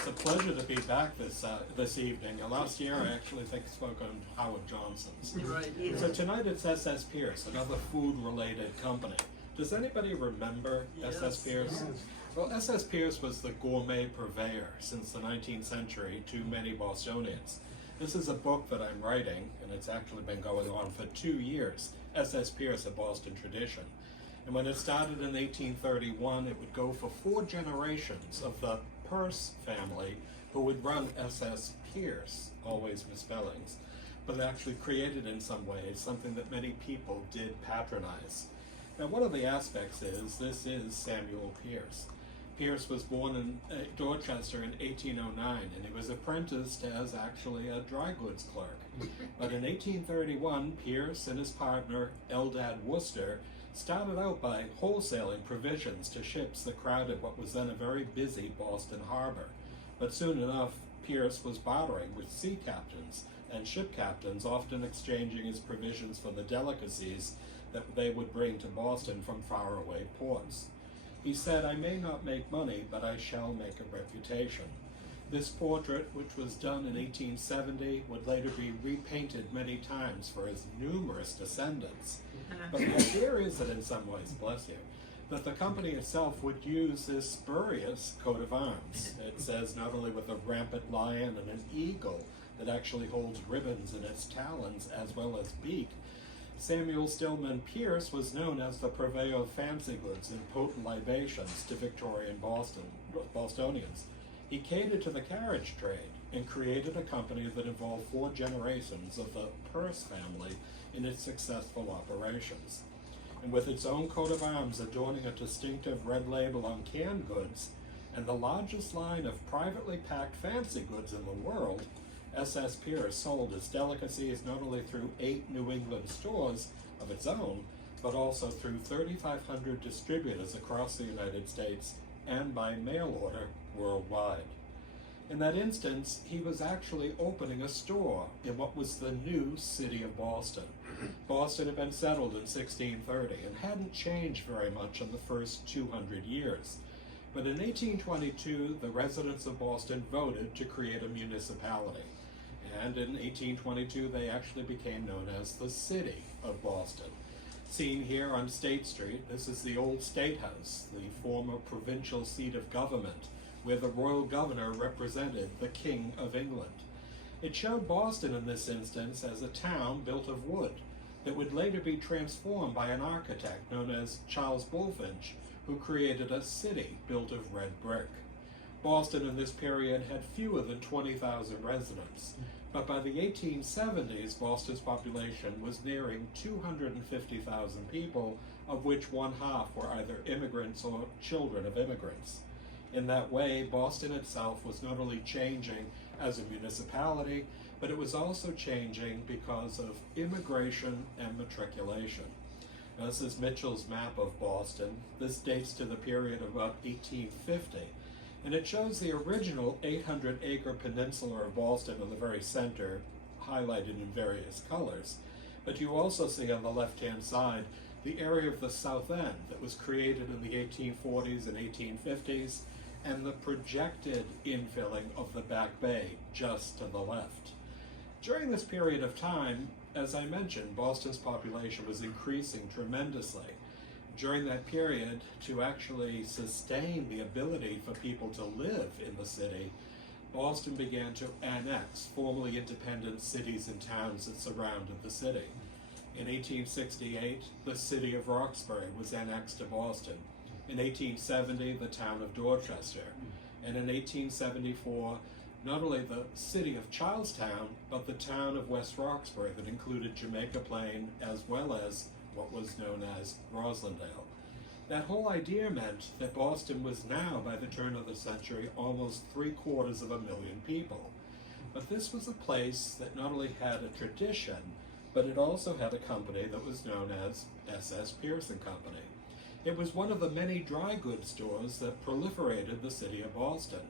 It's a pleasure to be back this evening. Last year I actually think spoke on Howard Johnson's. Right. So tonight it's SS Pierce, another food-related company. Does anybody remember SS Pierce? Yes. Well, SS Pierce was the gourmet purveyor since the 19th century to many Bostonians. This is a book that I'm writing, and it's actually been going on for 2 years, SS Pierce, A Boston Tradition. And when it started in 1831, it would go for 4 generations of the Pierce family who would run SS Pierce, always misspellings, but actually created in some ways something that many people did patronize. Now, one of the aspects is, this is Samuel Pierce. Pierce was born in Dorchester in 1809, and he was apprenticed as actually a dry goods clerk. But in 1831, Pierce and his partner, Eldad Worcester, started out by wholesaling provisions to ships that crowded what was then a very busy Boston harbor. But soon enough, Pierce was bartering with sea captains and ship captains, often exchanging his provisions for the delicacies that they would bring to Boston from faraway ports. He said, "I may not make money, but I shall make a reputation." This portrait, which was done in 1870, would later be repainted many times for his numerous descendants. But the idea is that in some ways, bless you, that the company itself would use this spurious coat of arms. It says not only with a rampant lion and an eagle that actually holds ribbons in its talons as well as beak. Samuel Stillman Pierce was known as the purveyor of fancy goods and potent libations to Victorian Bostonians. He catered to the carriage trade and created a company that involved 4 generations of the Pierce family in its successful operations. And with its own coat of arms adorning a distinctive red label on canned goods and the largest line of privately packed fancy goods in the world, SS Pierce sold its delicacies not only through 8 New England stores of its own, but also through 3,500 distributors across the United States and by mail order worldwide. In that instance, he was actually opening a store in what was the new city of Boston. Boston had been settled in 1630 and hadn't changed very much in the first 200 years. But in 1822, the residents of Boston voted to create a municipality. And in 1822, they actually became known as the City of Boston. Seen here on State Street, this is the old State House, the former provincial seat of government, where the royal governor represented the King of England. It showed Boston in this instance as a town built of wood that would later be transformed by an architect known as Charles Bulfinch, who created a city built of red brick. Boston in this period had fewer than 20,000 residents, but by the 1870s, Boston's population was nearing 250,000 people, of which 1/2 were either immigrants or children of immigrants. In that way, Boston itself was not only changing as a municipality, but it was also changing because of immigration and matriculation. Now, this is Mitchell's map of Boston. This dates to the period of about 1850, and it shows the original 800-acre peninsula of Boston in the very center, highlighted in various colors. But you also see on the left-hand side the area of the South End that was created in the 1840s and 1850s, and the projected infilling of the Back Bay just to the left. During this period of time, as I mentioned, Boston's population was increasing tremendously. During that period, to actually sustain the ability for people to live in the city, Boston began to annex formerly independent cities and towns that surrounded the city. In 1868, the city of Roxbury was annexed to Boston. In 1870, the town of Dorchester. And in 1874, not only the city of Charlestown, but the town of West Roxbury that included Jamaica Plain as well as what was known as Roslindale. That whole idea meant that Boston was now, by the turn of the century, almost 750,000 people. But this was a place that not only had a tradition, but it also had a company that was known as SS Pierce and Company. It was one of the many dry goods stores that proliferated the city of Boston.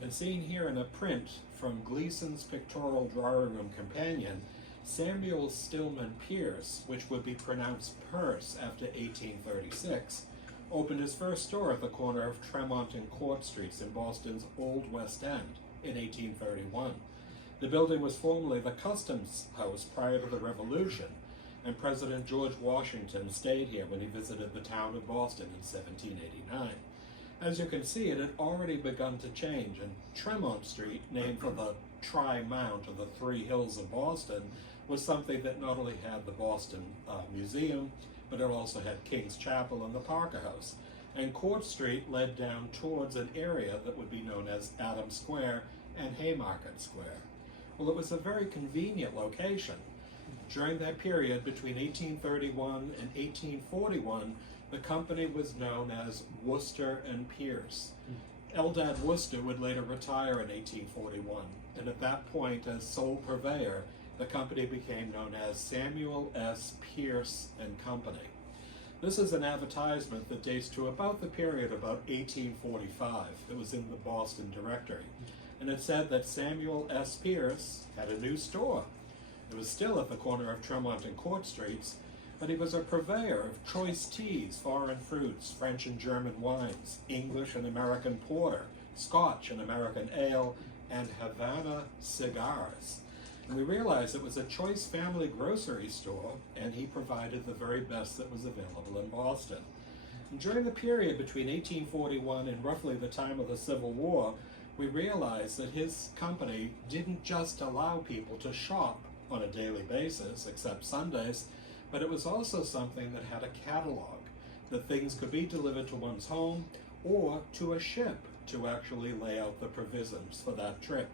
And seen here in a print from Gleason's Pictorial Drawing Room Companion, Samuel Stillman Pierce, which would be pronounced Pierce after 1836, opened his first store at the corner of Tremont and Court Streets in Boston's Old West End in 1831. The building was formerly the Customs House prior to the Revolution, and President George Washington stayed here when he visited the town of Boston in 1789. As you can see, it had already begun to change, and Tremont Street, named for the Tri-Mount of the Three Hills of Boston, was something that not only had the Boston Museum, but it also had King's Chapel and the Parker House. And Court Street led down towards an area that would be known as Adams Square and Haymarket Square. Well, it was a very convenient location. During that period between 1831 and 1841, the company was known as Worcester and Pierce. Eldad Worcester would later retire in 1841, and at that point, as sole purveyor, the company became known as Samuel S. Pierce and Company. This is an advertisement that dates to about the period about 1845. It was in the Boston Directory, and it said that Samuel S. Pierce had a new store. It was still at the corner of Tremont and Court Streets, but he was a purveyor of choice teas, foreign fruits, French and German wines, English and American porter, Scotch and American ale, and Havana cigars. And we realized it was a choice family grocery store, and he provided the very best that was available in Boston. And during the period between 1841 and roughly the time of the Civil War, we realized that his company didn't just allow people to shop on a daily basis, except Sundays, but it was also something that had a catalog, that things could be delivered to one's home or to a ship to actually lay out the provisions for that trip.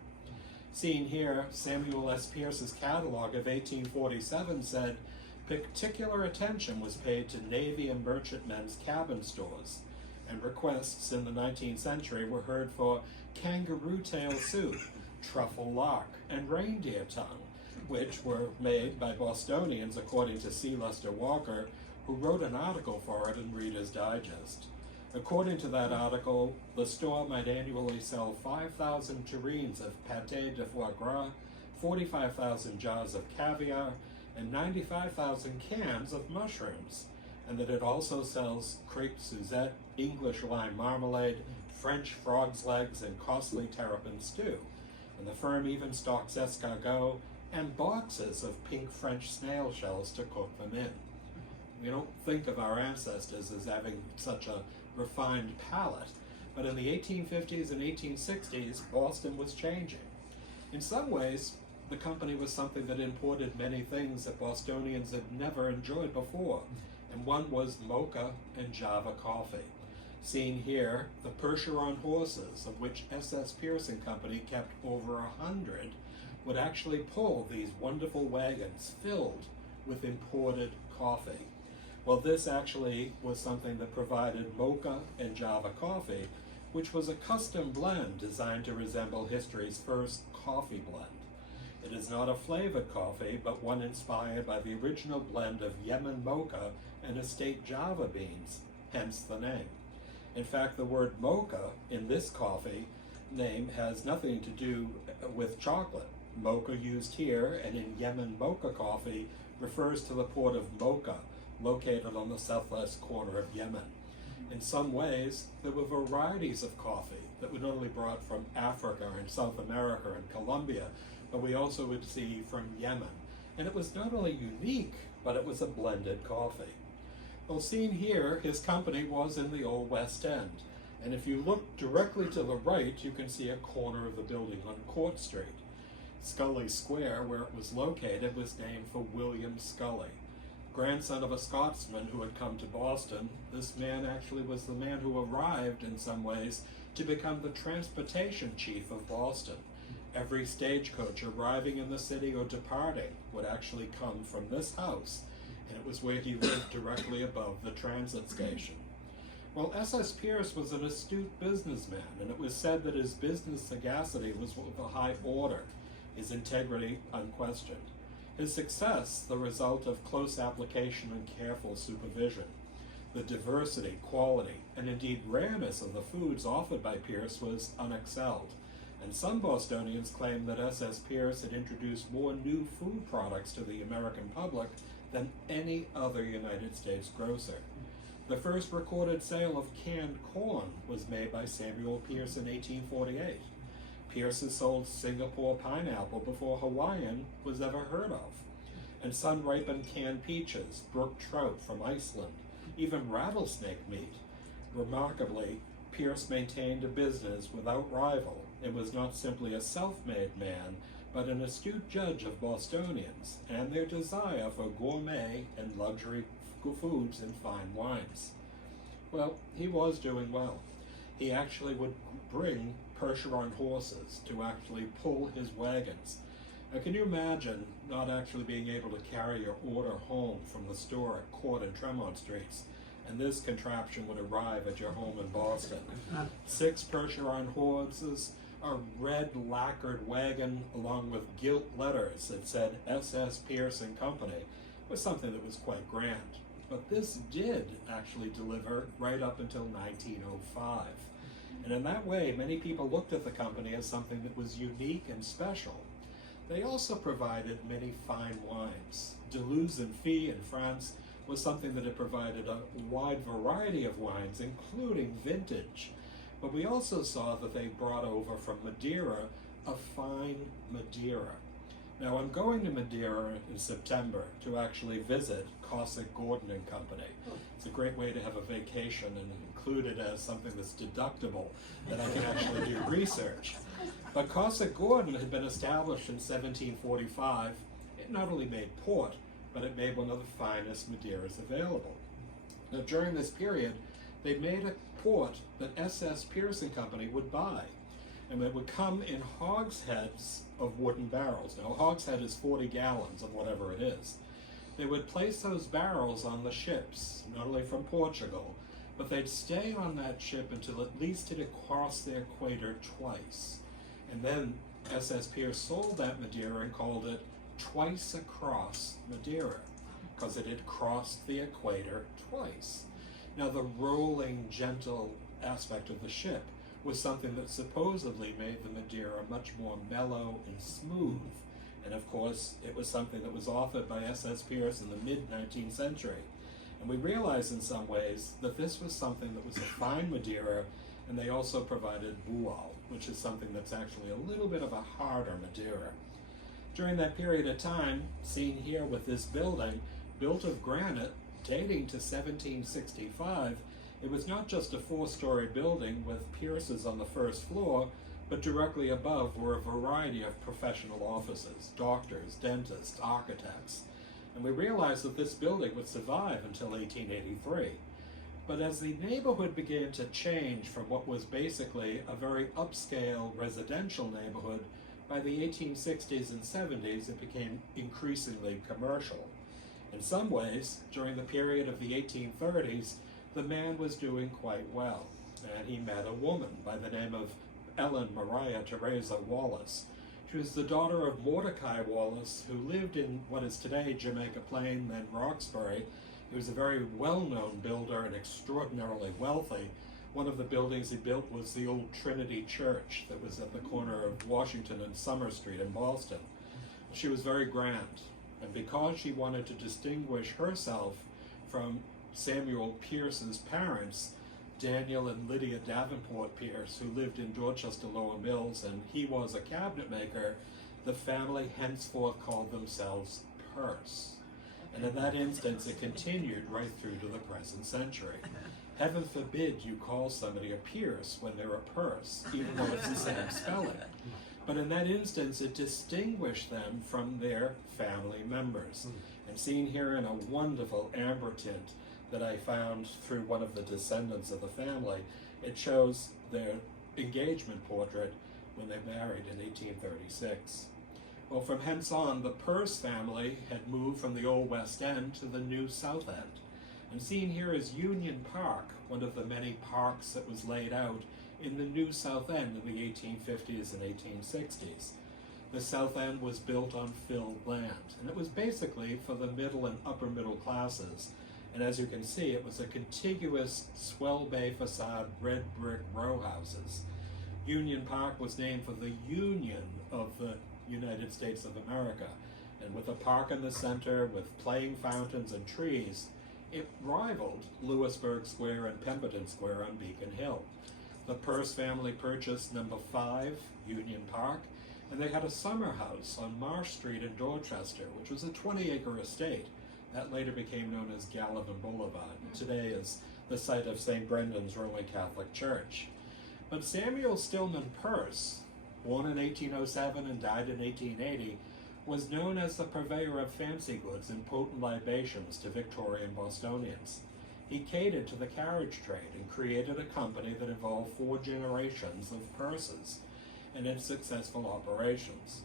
Seen here, Samuel S. Pierce's catalog of 1847 said, particular attention was paid to Navy and merchantmen's cabin stores, and requests in the 19th century were heard for kangaroo tail soup, truffle lark, and reindeer tongue, which were made by Bostonians, according to C. Lester Walker, who wrote an article for it in Reader's Digest. According to that article, the store might annually sell 5,000 tureens of pâté de foie gras, 45,000 jars of caviar, and 95,000 cans of mushrooms, and that it also sells crepe Suzette, English lime marmalade, French frog's legs, and costly terrapin stew. And the firm even stocks escargot and boxes of pink French snail shells to cook them in. We don't think of our ancestors as having such a refined palate, but in the 1850s and 1860s, Boston was changing. In some ways, the company was something that imported many things that Bostonians had never enjoyed before, and one was mocha and Java coffee. Seen here, the Percheron horses, of which S.S. Pierce and Company kept over 100, would actually pull these wonderful wagons filled with imported coffee. Well, this actually was something that provided mocha and Java coffee, which was a custom blend designed to resemble history's first coffee blend. It is not a flavored coffee, but one inspired by the original blend of Yemen mocha and estate Java beans, hence the name. In fact, the word mocha in this coffee name has nothing to do with chocolate. Mocha used here and in Yemen mocha coffee refers to the port of Mocha, located on the southwest corner of Yemen. In some ways, there were varieties of coffee that were not only brought from Africa and South America and Colombia, but we also would see from Yemen. And it was not only unique, but it was a blended coffee. Well, seen here, his company was in the Old West End. And if you look directly to the right, you can see a corner of the building on Court Street. Scully Square, where it was located, was named for William Scully. Grandson of a Scotsman who had come to Boston, this man actually was the man who arrived in some ways to become the transportation chief of Boston. Every stagecoach arriving in the city or departing would actually come from this house, and it was where he lived directly above the transit station. Well, S.S. Pierce was an astute businessman, and it was said that his business sagacity was of a high order, his integrity unquestioned. His success, the result of close application and careful supervision. The diversity, quality, and indeed rareness of the foods offered by Pierce was unexcelled, and some Bostonians claim that S.S. Pierce had introduced more new food products to the American public than any other United States grocer. The first recorded sale of canned corn was made by Samuel Pierce in 1848. Pierce's sold Singapore pineapple before Hawaiian was ever heard of. And sun-ripened canned peaches, brook trout from Iceland, even rattlesnake meat. Remarkably, Pierce maintained a business without rival and was not simply a self-made man, but an astute judge of Bostonians and their desire for gourmet and luxury foods and fine wines. Well, he was doing well. He actually would bring Percheron horses to actually pull his wagons. Now, can you imagine not actually being able to carry your order home from the store at Court and Tremont Streets, and this contraption would arrive at your home in Boston? 6 Percheron horses, a red lacquered wagon along with gilt letters that said S.S. Pierce and Company was something that was quite grand. But this did actually deliver right up until 1905. And in that way, many people looked at the company as something that was unique and special. They also provided many fine wines. Deleuze and Fille in France was something that had provided a wide variety of wines, including vintage. But we also saw that they brought over from Madeira a fine Madeira. Now, I'm going to Madeira in September to actually visit Cotuit Gordon and Company. It's a great way to have a vacation and include it as something that's deductible, that I can actually do research. But Cotuit Gordon had been established in 1745. It not only made port, but it made one of the finest Madeiras available. Now, during this period, they made a port that S.S. Pierce and Company would buy. And it would come in hogsheads of wooden barrels. Now, a hogshead is 40 gallons of whatever it is. They would place those barrels on the ships, not only from Portugal, but they'd stay on that ship until at least it had crossed the equator twice. And then S.S. Pierce sold that Madeira and called it Twice Across Madeira, because it had crossed the equator twice. Now, the rolling, gentle aspect of the ship was something that supposedly made the Madeira much more mellow and smooth. And of course, it was something that was offered by S.S. Pierce in the mid-19th century. And we realize in some ways that this was something that was a fine Madeira, and they also provided bual, which is something that's actually a little bit of a harder Madeira. During that period of time, seen here with this building, built of granite, dating to 1765, it was not just a 4-story building with Pierces on the first floor, but directly above were a variety of professional offices, doctors, dentists, architects. And we realized that this building would survive until 1883. But as the neighborhood began to change from what was basically a very upscale residential neighborhood, by the 1860s and 70s it became increasingly commercial. In some ways, during the period of the 1830s, the man was doing quite well, and he met a woman by the name of Ellen Maria Teresa Wallace. She was the daughter of Mordecai Wallace, who lived in what is today Jamaica Plain, then Roxbury. He was a very well-known builder and extraordinarily wealthy. One of the buildings he built was the old Trinity Church that was at the corner of Washington and Summer Street in Boston. She was very grand, and because she wanted to distinguish herself from Samuel Pierce's parents, Daniel and Lydia Davenport Pierce, who lived in Dorchester Lower Mills, and he was a cabinet maker, the family henceforth called themselves Pierce. And in that instance, it continued right through to the present century. Heaven forbid you call somebody a Pierce when they're a Purse, even though it's the same spelling. But in that instance, it distinguished them from their family members. And seen here in a wonderful amber tint that I found through one of the descendants of the family, it shows their engagement portrait when they married in 1836. Well, from hence on, the Pierce family had moved from the old West End to the new South End. And seen here is Union Park, one of the many parks that was laid out in the new South End in the 1850s and 1860s. The South End was built on filled land, and it was basically for the middle and upper middle classes. And as you can see, it was a contiguous swell bay facade red brick row houses. Union Park was named for the Union of the United States of America. And with a park in the center, with playing fountains and trees, it rivaled Lewisburg Square and Pemberton Square on Beacon Hill. The Pierce family purchased number 5 Union Park, and they had a summer house on Marsh Street in Dorchester, which was a 20-acre estate that later became known as Gallivan Boulevard, and today is the site of St. Brendan's Roman Catholic Church. But Samuel Stillman Pierce, born in 1807 and died in 1880, was known as the purveyor of fancy goods and potent libations to Victorian Bostonians. He catered to the carriage trade and created a company that involved 4 generations of Pierces and its successful operations.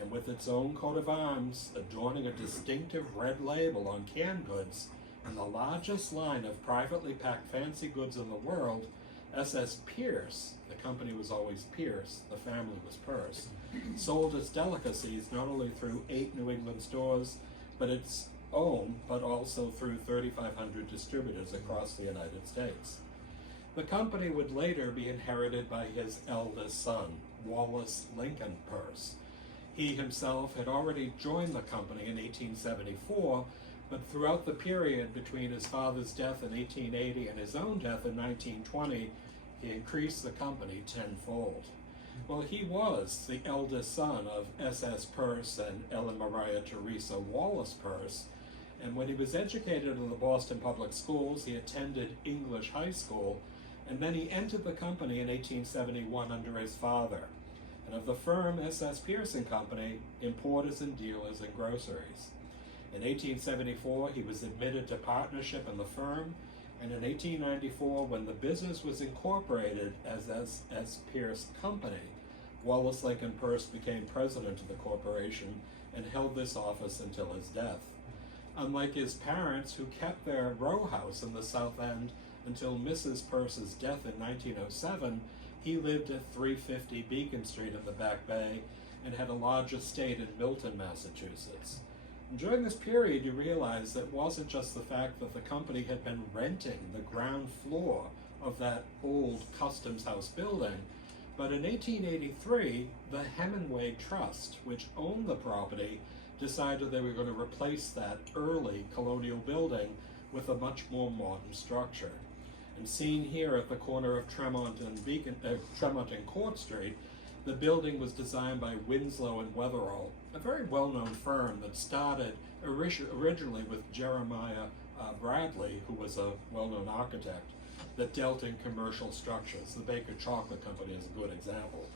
And with its own coat of arms adorning a distinctive red label on canned goods and the largest line of privately packed fancy goods in the world, SS Pierce, the company was always Pierce, the family was Pierce, sold its delicacies not only through 8 New England stores, but its own, but also through 3,500 distributors across the United States. The company would later be inherited by his eldest son, Wallace Lincoln Pierce. He himself had already joined the company in 1874, but throughout the period between his father's death in 1880 and his own death in 1920, he increased the company tenfold. Well, he was the eldest son of S.S. Pierce and Ellen Maria Teresa Wallace Pierce, and when he was educated in the Boston public schools, he attended English high school, and then he entered the company in 1871 under his father. And of the firm S.S. Pierce and Company, importers and dealers in groceries. In 1874, he was admitted to partnership in the firm, and in 1894, when the business was incorporated as S.S. Pierce Company, Wallace Lincoln Pierce became president of the corporation and held this office until his death. Unlike his parents, who kept their row house in the South End until Mrs. Pierce's death in 1907, he lived at 350 Beacon Street in the Back Bay and had a large estate in Milton, Massachusetts. And during this period, you realize that it wasn't just the fact that the company had been renting the ground floor of that old customs house building, but in 1883, the Hemingway Trust, which owned the property, decided they were going to replace that early colonial building with a much more modern structure. And seen here at the corner of Tremont and Court Street, the building was designed by Winslow and Wetherall, a very well-known firm that started originally with Jeremiah Bradley, who was a well-known architect that dealt in commercial structures. The Baker Chocolate Company is a good example.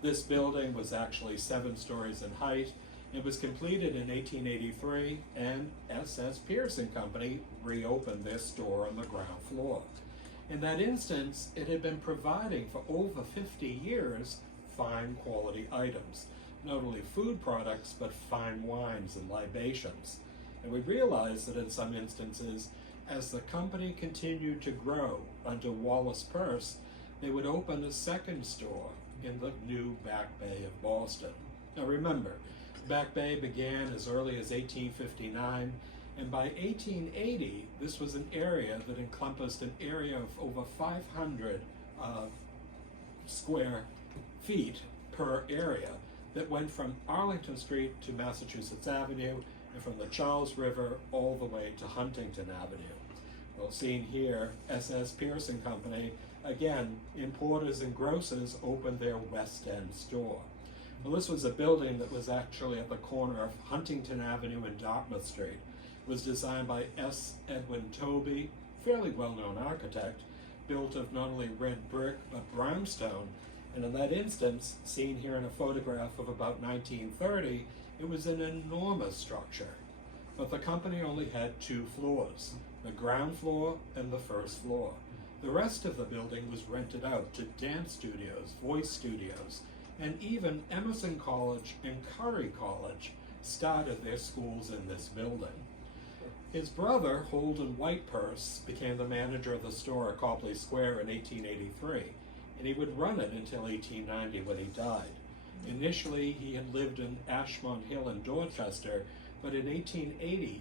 This building was actually 7 stories in height. It was completed in 1883, and S.S. Pierce and Company reopened their store on the ground floor. In that instance, it had been providing for over 50 years fine quality items, not only food products, but fine wines and libations. And we realized that in some instances, as the company continued to grow under Wallace Pierce, they would open a second store in the new Back Bay of Boston. Now remember, Back Bay began as early as 1859, and by 1880, this was an area that encompassed an area of over 500 square feet per area that went from Arlington Street to Massachusetts Avenue, and from the Charles River all the way to Huntington Avenue. Well, seen here, S.S. Pierce and Company, again, importers and grocers opened their West End store. Well, this was a building that was actually at the corner of Huntington Avenue and Dartmouth Street. It was designed by S. Edwin Toby, fairly well-known architect, built of not only red brick but brownstone. And in that instance, seen here in a photograph of about 1930, it was an enormous structure. But the company only had 2 floors, the ground floor and the first floor. The rest of the building was rented out to dance studios, voice studios, and even Emerson College and Curry College started their schools in this building. His brother, Holden White Pierce, became the manager of the store at Copley Square in 1883, and he would run it until 1890 when he died. Initially, he had lived in Ashmont Hill in Dorchester, but in 1889,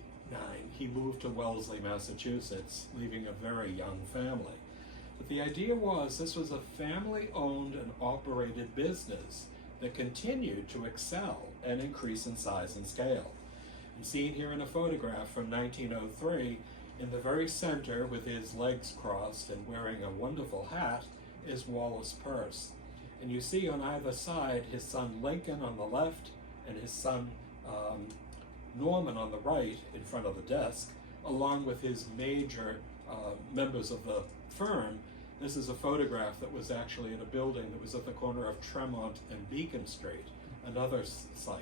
he moved to Wellesley, Massachusetts, leaving a very young family. But the idea was this was a family-owned and operated business that continued to excel and increase in size and scale. And seen here in a photograph from 1903, In the very center, with his legs crossed and wearing a wonderful hat, is Wallace Pierce. And you see on either side his son Lincoln on the left and his son Norman on the right in front of the desk, along with his major members of the firm. This is a photograph that was actually at a building that was at the corner of Tremont and Beacon Street, another site.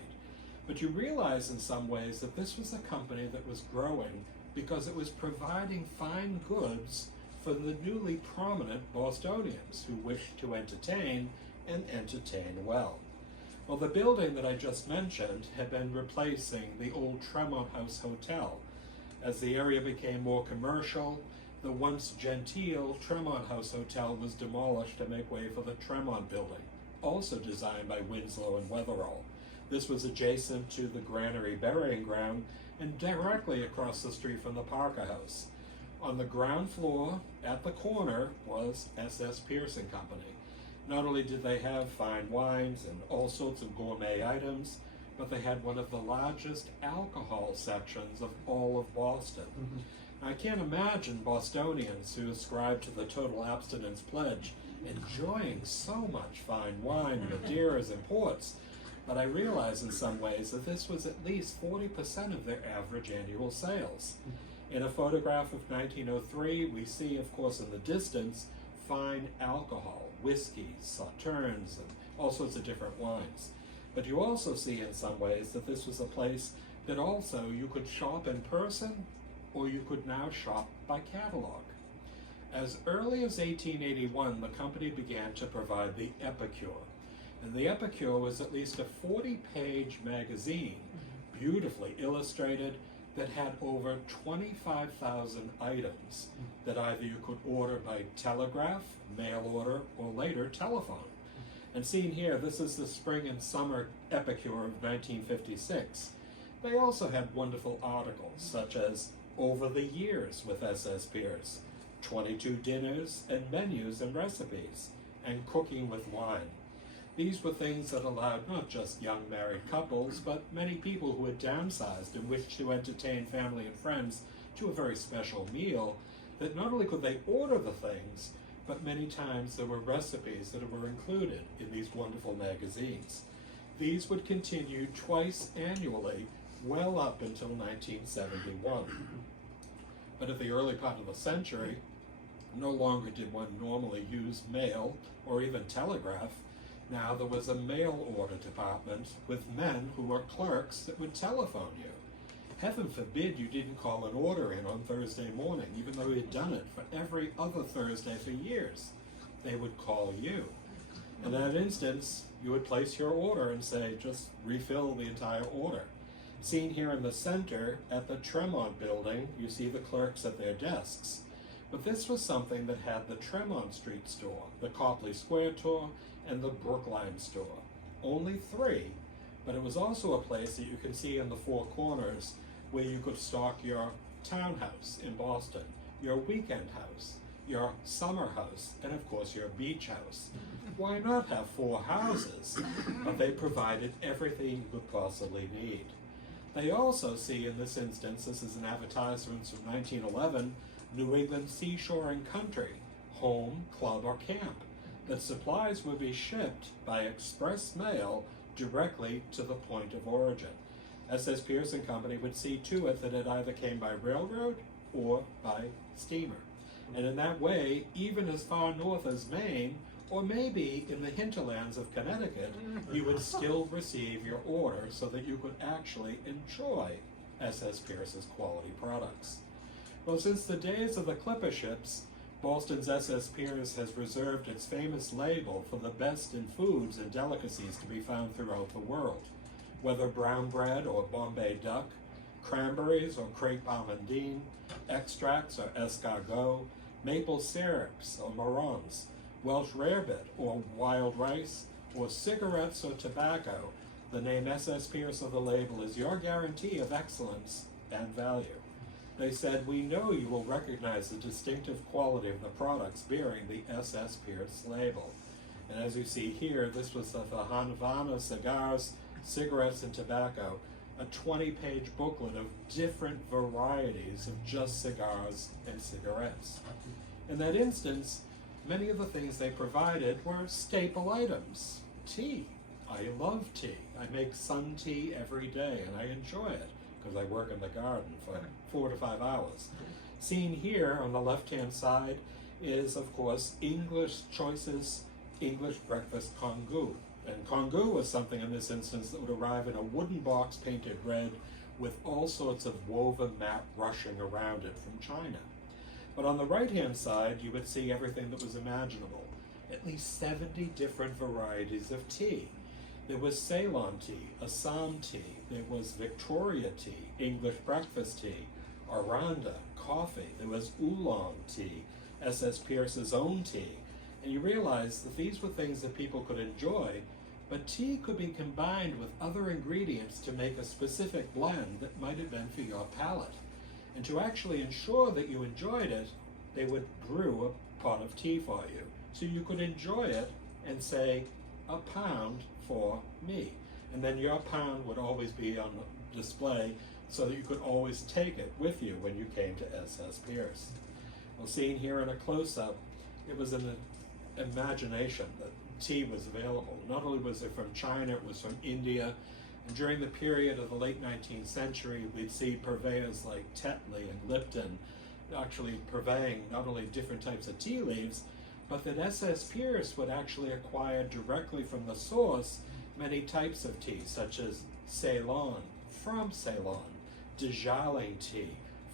But you realize in some ways that this was a company that was growing because it was providing fine goods for the newly prominent Bostonians who wished to entertain and entertain well. Well, the building that I just mentioned had been replacing the old Tremont House Hotel. As the area became more commercial, the once genteel Tremont House Hotel was demolished to make way for the Tremont Building, also designed by Winslow and Wetherall. This was adjacent to the Granary Burying Ground and directly across the street from the Parker House. On the ground floor, at the corner, was S.S. Pierce and Company. Not only did they have fine wines and all sorts of gourmet items, but they had one of the largest alcohol sections of all of Boston. I can't imagine Bostonians who ascribe to the total abstinence pledge enjoying so much fine wine, Madeiras, and ports, but I realize in some ways that this was at least 40% of their average annual sales. In a photograph of 1903, we see, of course, in the distance, fine alcohol, whiskeys, sauternes, and all sorts of different wines. But you also see in some ways that this was a place that also you could shop in person, or you could now shop by catalog. As early as 1881, the company began to provide the Epicure. And the Epicure was at least a 40-page magazine, beautifully illustrated, that had over 25,000 items that either you could order by telegraph, mail order, or later telephone. And seen here, this is the spring and summer Epicure of 1956. They also had wonderful articles such as Over the Years with S.S. Pierce, 22 dinners and menus and recipes, and Cooking with Wine. These were things that allowed not just young married couples, but many people who had downsized and wished to entertain family and friends to a very special meal, that not only could they order the things, but many times there were recipes that were included in these wonderful magazines. These would continue twice annually, well up until 1971. But at the early part of the century, no longer did one normally use mail or even telegraph. Now there was a mail order department with men who were clerks that would telephone you. Heaven forbid you didn't call an order in on Thursday morning, even though you had done it for every other Thursday for years. They would call you. In that instance, you would place your order and say, just refill the entire order. Seen here in the center at the Tremont Building, you see the clerks at their desks. But this was something that had the Tremont Street store, the Copley Square store, and the Brookline store. Only 3, but it was also a place that you can see in the 4 corners where you could stock your townhouse in Boston, your weekend house, your summer house, and of course your beach house. Why not have 4 houses? But they provided everything you could possibly need. They also see in this instance, this is an advertisement from 1911, New England Seashore and Country, home, club, or camp, that supplies would be shipped by express mail directly to the point of origin. S.S. Pierce and Company would see to it that it either came by railroad or by steamer. And in that way, even as far north as Maine, or maybe in the hinterlands of Connecticut, you would still receive your order so that you could actually enjoy S.S. Pierce's quality products. Well, since the days of the clipper ships, Boston's S.S. Pierce has reserved its famous label for the best in foods and delicacies to be found throughout the world. Whether brown bread or Bombay duck, cranberries or crepe almondine, extracts or escargot, maple syrups or marrons, Welsh rarebit or wild rice, or cigarettes or tobacco, the name S.S. Pierce of the label is your guarantee of excellence and value. They said, we know you will recognize the distinctive quality of the products bearing the S.S. Pierce label. And as you see here, this was the Havana cigars, cigarettes, and tobacco. a 20-page booklet of different varieties of just cigars and cigarettes. In that instance, many of the things they provided were staple items. Tea. I love tea. I make sun tea every day and I enjoy it because I work in the garden for 4 to 5 hours. Seen here on the left-hand side is, of course, English choices, English breakfast congu. And congu was something in this instance that would arrive in a wooden box painted red with all sorts of woven mat rushing around it from China. But on the right-hand side, you would see everything that was imaginable. At least 70 different varieties of tea. There was Ceylon tea, Assam tea, there was Victoria tea, English breakfast tea, Aranda, coffee, there was oolong tea, S.S. Pierce's own tea. And you realize that these were things that people could enjoy, but tea could be combined with other ingredients to make a specific blend that might have been for your palate. And to actually ensure that you enjoyed it, they would brew a pot of tea for you. So you could enjoy it and say, a pound for me. And then your pound would always be on display so that you could always take it with you when you came to S.S. Pierce. Well, seen here in a close-up, it was an imagination that tea was available. Not only was it from China, it was from India. And during the period of the late 19th century, we'd see purveyors like Tetley and Lipton actually purveying not only different types of tea leaves, but that S.S. Pierce would actually acquire directly from the source many types of tea, such as Ceylon, from Ceylon, Darjeeling tea,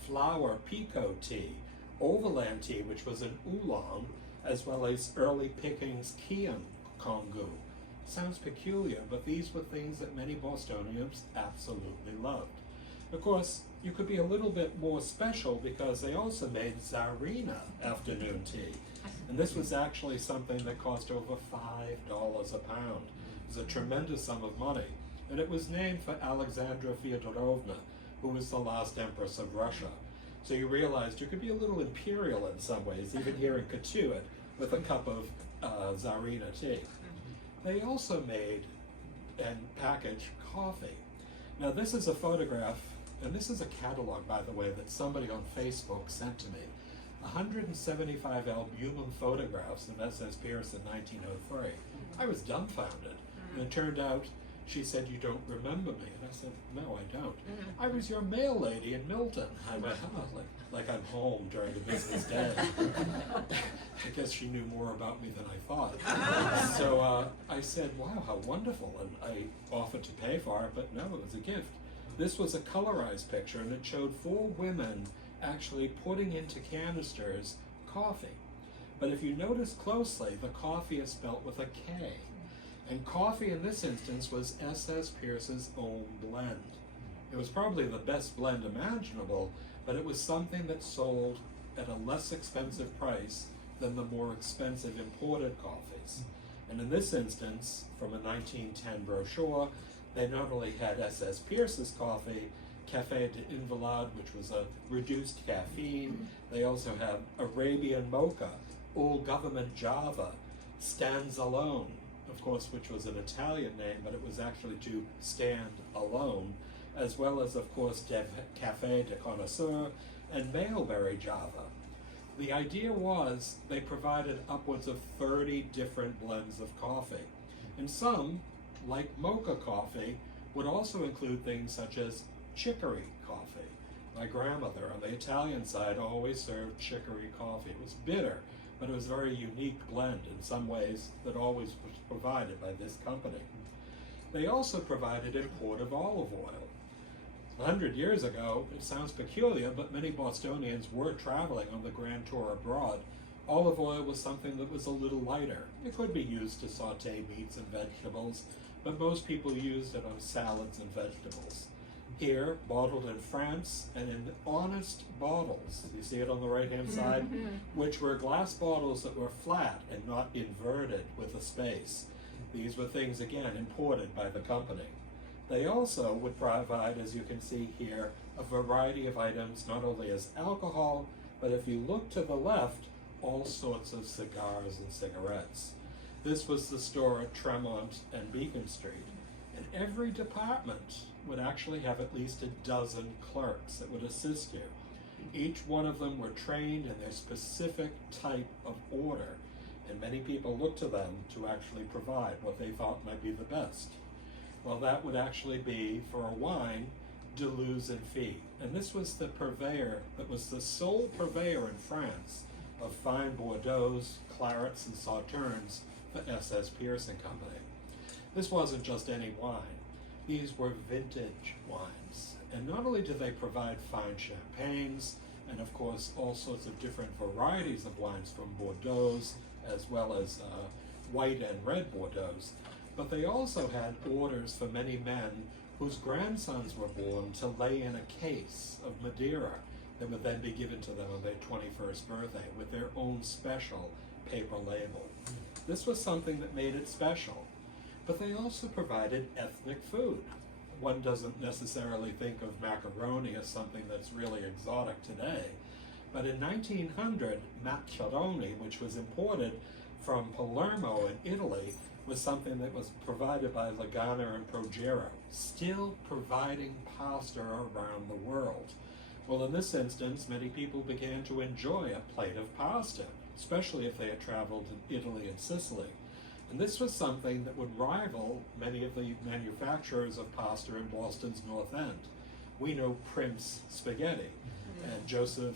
flower pekoe tea, overland tea, which was an oolong, as well as early pickings Kian congu. Sounds peculiar, but these were things that many Bostonians absolutely loved. Of course, you could be a little bit more special because they also made Tsarina afternoon tea. And this was actually something that cost over $5 a pound. It was a tremendous sum of money. And it was named for Alexandra Fyodorovna, who was the last empress of Russia. So you realized you could be a little imperial in some ways, even here in Cotuit, with a cup of Tsarina tea. They also made and packaged coffee. Now this is a photograph, and this is a catalog, by the way, that somebody on Facebook sent to me. 175 albumen photographs of S.S. Pierce in 1903. I was dumbfounded. And it turned out, she said, "You don't remember me." And I said, "No, I don't. I was your mail lady in Milton." I went, "Oh, like I'm home during the business day." I guess she knew more about me than I thought. So I said, "Wow, how wonderful." And I offered to pay for it, but no, it was a gift. This was a colorized picture, and it showed 4 women actually putting into canisters coffee. But if you notice closely, the coffee is spelt with a K. And coffee in this instance was S.S. Pierce's own blend. It was probably the best blend imaginable, but it was something that sold at a less expensive price than the more expensive imported coffees. And in this instance, from a 1910 brochure, they not only had S.S. Pierce's coffee, Café de Invalade, which was a reduced caffeine. They also have Arabian Mocha, Old Government Java, Stands Alone, of course, which was an Italian name, but it was actually to stand alone, as well as, of course, Café de Connoisseur and Mailberry Java. The idea was they provided upwards of 30 different blends of coffee. And some, like mocha coffee, would also include things such as chicory coffee. My grandmother on the Italian side always served chicory coffee. It was bitter, but it was a very unique blend in some ways that always was provided by this company. They also provided imported olive oil. 100 years ago, it sounds peculiar, but many Bostonians were traveling on the grand tour abroad. Olive oil was something that was a little lighter. It could be used to saute meats and vegetables, but most people used it on salads and vegetables. Here, bottled in France, and in honest bottles, you see it on the right-hand side, which were glass bottles that were flat and not inverted with a space. These were things, again, imported by the company. They also would provide, as you can see here, a variety of items, not only as alcohol, but if you look to the left, all sorts of cigars and cigarettes. This was the store at Tremont and Beacon Street. And every department would actually have at least a dozen clerks that would assist you. Each one of them were trained in their specific type of order, and many people looked to them to actually provide what they thought might be the best. Well, that would actually be, for a wine, Deleuze and Fee. And this was the purveyor that was the sole purveyor in France of fine Bordeaux, clarets, and sauternes for S.S. Pierce and Company. This wasn't just any wine. These were vintage wines. And not only did they provide fine champagnes, and of course all sorts of different varieties of wines from Bordeaux, as well as white and red Bordeaux, but they also had orders for many men whose grandsons were born to lay in a case of Madeira that would then be given to them on their 21st birthday with their own special paper label. This was something that made it special. But they also provided ethnic food. One doesn't necessarily think of macaroni as something that's really exotic today. But in 1900, macaroni, which was imported from Palermo in Italy, was something that was provided by Lagana and Progero, still providing pasta around the world. Well, in this instance, many people began to enjoy a plate of pasta, especially if they had traveled in Italy and Sicily. And this was something that would rival many of the manufacturers of pasta in Boston's North End. We know Prince Spaghetti, and Joseph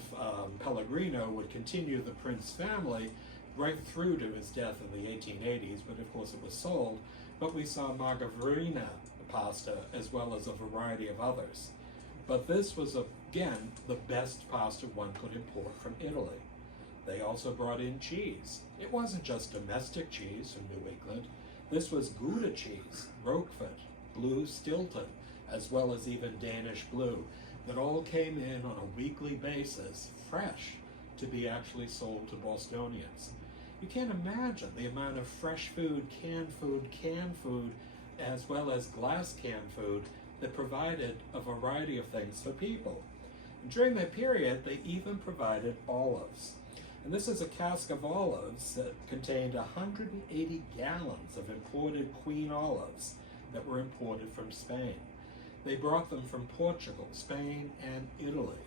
Pellegrino would continue the Prince family right through to his death in the 1880s, but of course it was sold. But we saw Margherita pasta as well as a variety of others. But this was, again, the best pasta one could import from Italy. They also brought in cheese. It wasn't just domestic cheese from New England. This was Gouda cheese, Roquefort, Blue Stilton, as well as even Danish Blue, that all came in on a weekly basis, fresh, to be actually sold to Bostonians. You can't imagine the amount of fresh food, canned food, as well as glass canned food that provided a variety of things for people. And during that period, they even provided olives. And this is a cask of olives that contained 180 gallons of imported queen olives that were imported from Spain. They brought them from Portugal, Spain, and Italy.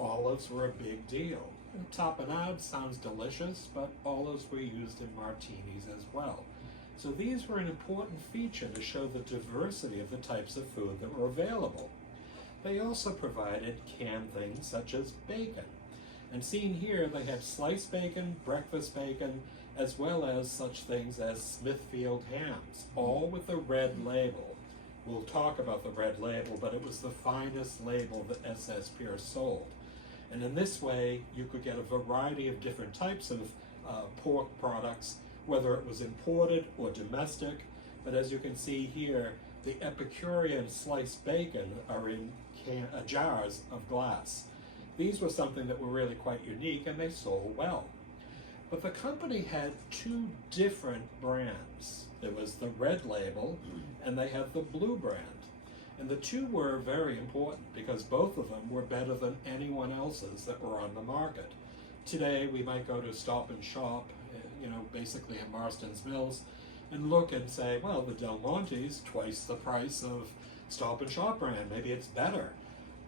Olives were a big deal. And tapenade sounds delicious, but olives were used in martinis as well. So these were an important feature to show the diversity of the types of food that were available. They also provided canned things such as bacon. And seen here, they had sliced bacon, breakfast bacon, as well as such things as Smithfield hams, all with the red label. We'll talk about the red label, but it was the finest label that S.S. Pierce sold. And in this way, you could get a variety of different types of pork products, whether it was imported or domestic. But as you can see here, the Epicurean sliced bacon are in jars of glass. These were something that were really quite unique, and they sold well. But the company had two different brands. There was the red label, and they had the blue brand. And the two were very important because both of them were better than anyone else's that were on the market. Today, we might go to Stop and Shop, basically in Marston's Mills, and look and say, well, the Del Monte's twice the price of Stop and Shop brand. Maybe it's better.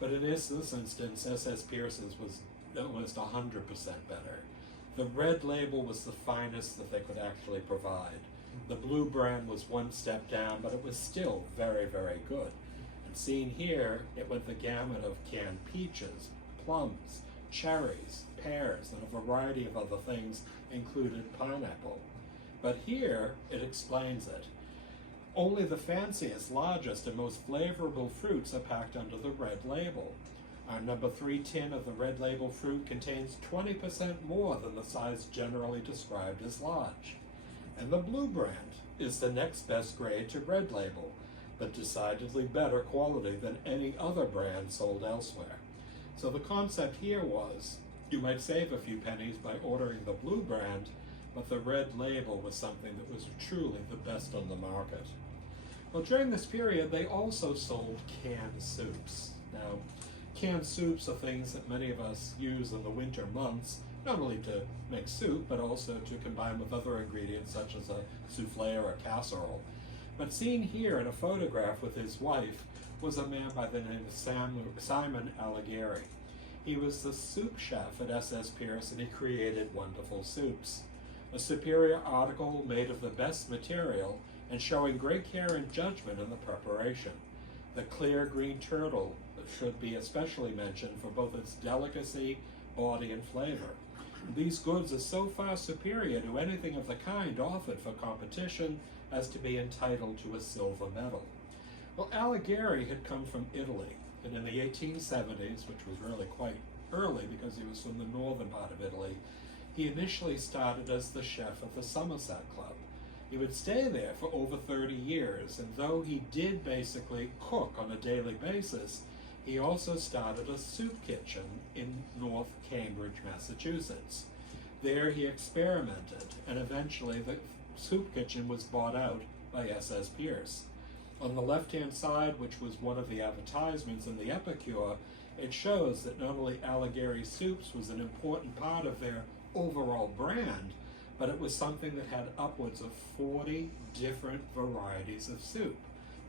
But in this instance, S.S. Pierce's was almost 100% better. The red label was the finest that they could actually provide. The blue brand was one step down, but it was still very, very good. And seen here, it went the gamut of canned peaches, plums, cherries, pears, and a variety of other things, included pineapple. But here, it explains it. Only the fanciest, largest, and most flavorful fruits are packed under the red label. Our number 3 tin of the red label fruit contains 20% more than the size generally described as large. And the blue brand is the next best grade to red label, but decidedly better quality than any other brand sold elsewhere. So the concept here was, you might save a few pennies by ordering the blue brand, but the red label was something that was truly the best on the market. Well, during this period, they also sold canned soups. Now, canned soups are things that many of us use in the winter months, not only to make soup, but also to combine with other ingredients such as a souffle or a casserole. But seen here in a photograph with his wife was a man by the name of Simon Allegri. He was the soup chef at SS Pierce, and he created wonderful soups. A superior article made of the best material and showing great care and judgment in the preparation. The clear green turtle should be especially mentioned for both its delicacy, body, and flavor. These goods are so far superior to anything of the kind offered for competition as to be entitled to a silver medal. Well, Allegri had come from Italy, and in the 1870s, which was really quite early because he was from the northern part of Italy, he initially started as the chef of the Somerset Club. He would stay there for over 30 years, and though he did basically cook on a daily basis, he also started a soup kitchen in North Cambridge, Massachusetts. There he experimented, and eventually the soup kitchen was bought out by SS Pierce. On the left-hand side, which was one of the advertisements in the Epicure, it shows that not only Allegri Soups was an important part of their overall brand, but it was something that had upwards of 40 different varieties of soup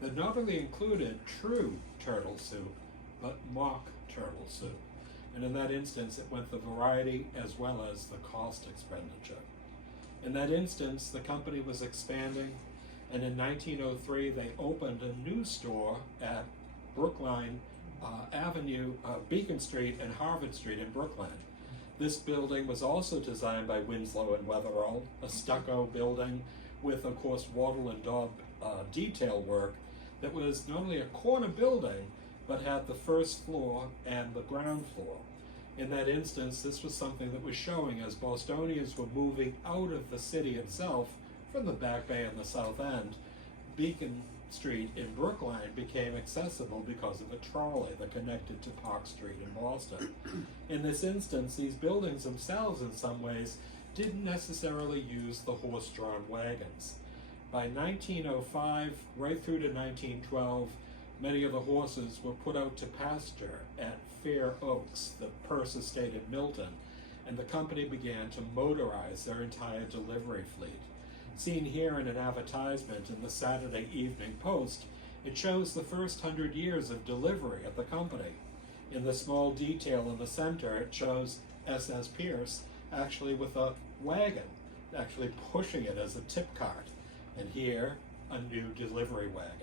that not only included true turtle soup, but mock turtle soup. And in that instance, it went the variety as well as the cost expenditure. In that instance, the company was expanding, and in 1903, they opened a new store at Brookline Avenue, Beacon Street and Harvard Street in Brooklyn. This building was also designed by Winslow and Wetherall, a stucco building with, of course, wattle and daub detail work that was not only a corner building, but had the first floor and the ground floor. In that instance, this was something that was showing as Bostonians were moving out of the city itself from the Back Bay and the South End. Beacon Street in Brookline became accessible because of a trolley that connected to Park Street in Boston. In this instance, these buildings themselves in some ways didn't necessarily use the horse-drawn wagons. By 1905, right through to 1912, many of the horses were put out to pasture at Fair Oaks, the Pierce estate in Milton, and the company began to motorize their entire delivery fleet. Seen here in an advertisement in the Saturday Evening Post, it shows the first 100 years of delivery at the company. In the small detail in the center, it shows SS Pierce actually with a wagon, actually pushing it as a tip cart, and here, a new delivery wagon.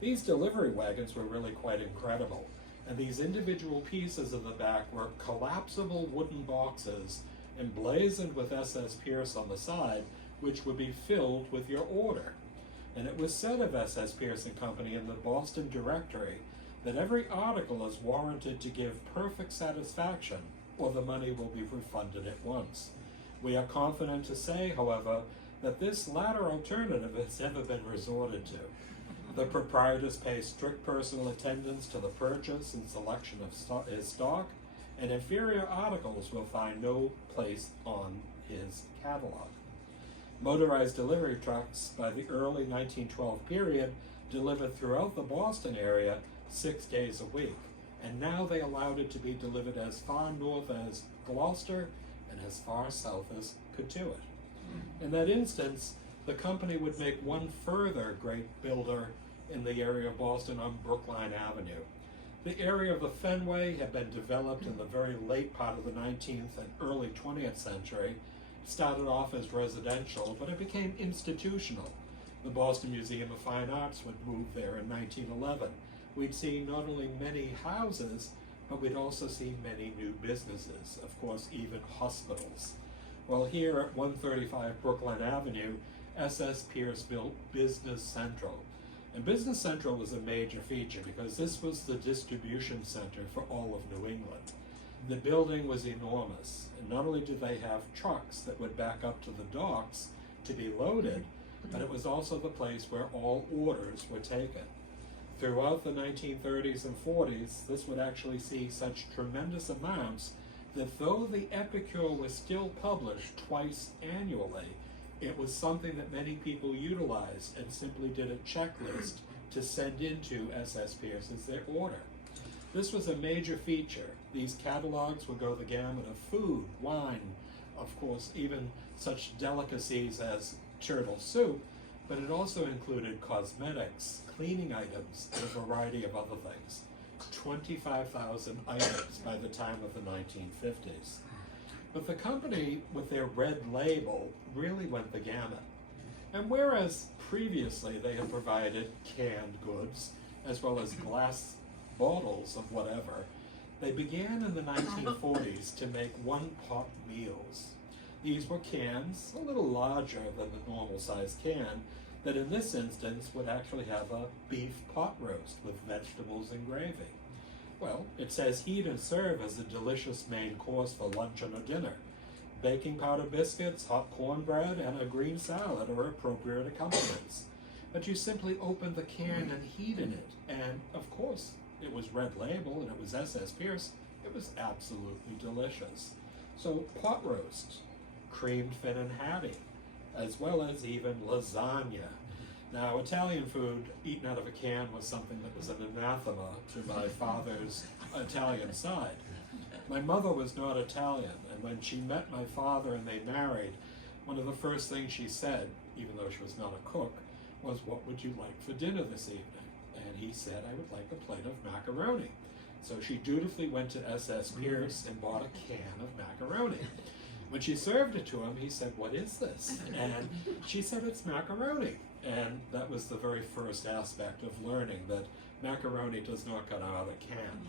These delivery wagons were really quite incredible, and these individual pieces of the back were collapsible wooden boxes emblazoned with SS Pierce on the side, which would be filled with your order. And it was said of SS Pierce and Company in the Boston Directory that every article is warranted to give perfect satisfaction, or the money will be refunded at once. We are confident to say, however, that this latter alternative has never been resorted to. The proprietors pay strict personal attendance to the purchase and selection of his stock, and inferior articles will find no place on his catalog. Motorized delivery trucks by the early 1912 period delivered throughout the Boston area 6 days a week, and now they allowed it to be delivered as far north as Gloucester and as far south as Cotuit. In that instance, the company would make one further great builder in the area of Boston on Brookline Avenue. The area of the Fenway had been developed in the very late part of the 19th and early 20th century. It started off as residential, but it became institutional. The Boston Museum of Fine Arts would move there in 1911. We'd see not only many houses, but we'd also see many new businesses, of course, even hospitals. Well, here at 135 Brookline Avenue, SS Pierce built Business Central. And Business Central was a major feature because this was the distribution center for all of New England. The building was enormous, and not only did they have trucks that would back up to the docks to be loaded, but it was also the place where all orders were taken. Throughout the 1930s and 40s, this would actually see such tremendous amounts that though the Epicure was still published twice annually, it was something that many people utilized and simply did a checklist to send into SS Pierce as their order. This was a major feature. These catalogs would go the gamut of food, wine, of course, even such delicacies as turtle soup, but it also included cosmetics, cleaning items, and a variety of other things. 25,000 items by the time of the 1950s. But the company, with their red label, really went the gamut. And whereas previously they had provided canned goods, as well as glass bottles of whatever, they began in the 1940s to make one-pot meals. These were cans, a little larger than the normal size can, that in this instance would actually have a beef pot roast with vegetables and gravy. Well, it says heat and serve as a delicious main course for lunch and or dinner. Baking powder biscuits, hot cornbread, and a green salad are appropriate accompaniments. But you simply open the can and heat in it, and of course, it was red label and it was SS Pierce. It was absolutely delicious. So pot roast, creamed fin and hattie, as well as even lasagna. Now, Italian food eaten out of a can was something that was an anathema to my father's Italian side. My mother was not Italian, and when she met my father and they married, one of the first things she said, even though she was not a cook, was, "What would you like for dinner this evening?" And he said, "I would like a plate of macaroni." So she dutifully went to SS Pierce and bought a can of macaroni. When she served it to him, he said, "What is this?" And she said, "It's macaroni." And that was the very first aspect of learning that macaroni does not come out of a can.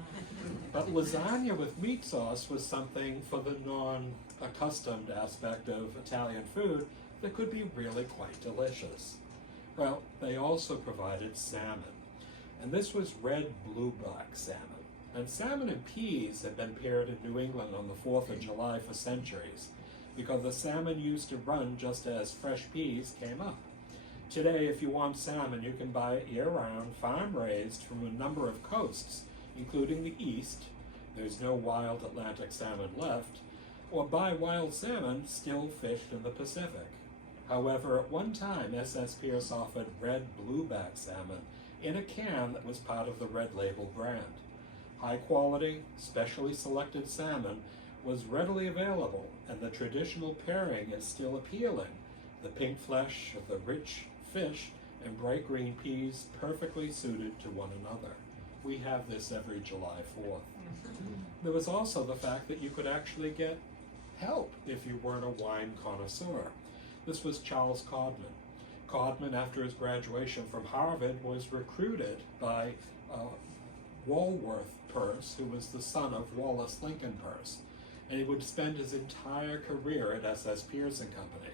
But lasagna with meat sauce was something for the non-accustomed aspect of Italian food that could be really quite delicious. Well, they also provided salmon. And this was red blue-black salmon. And salmon and peas had been paired in New England on the 4th of July for centuries, because the salmon used to run just as fresh peas came up. Today, if you want salmon, you can buy it year-round, farm-raised from a number of coasts, including the East. There's no wild Atlantic salmon left, or buy wild salmon still fished in the Pacific. However, at one time, SS Pierce offered red blueback salmon in a can that was part of the Red Label brand. High-quality, specially selected salmon was readily available, and the traditional pairing is still appealing. The pink flesh of the rich fish and bright green peas perfectly suited to one another. We have this every July 4th. There was also the fact that you could actually get help if you weren't a wine connoisseur. This was Charles Codman. Codman, after his graduation from Harvard, was recruited by Walworth Pierce, who was the son of Wallace Lincoln Pierce, and he would spend his entire career at SS Pierce and Company.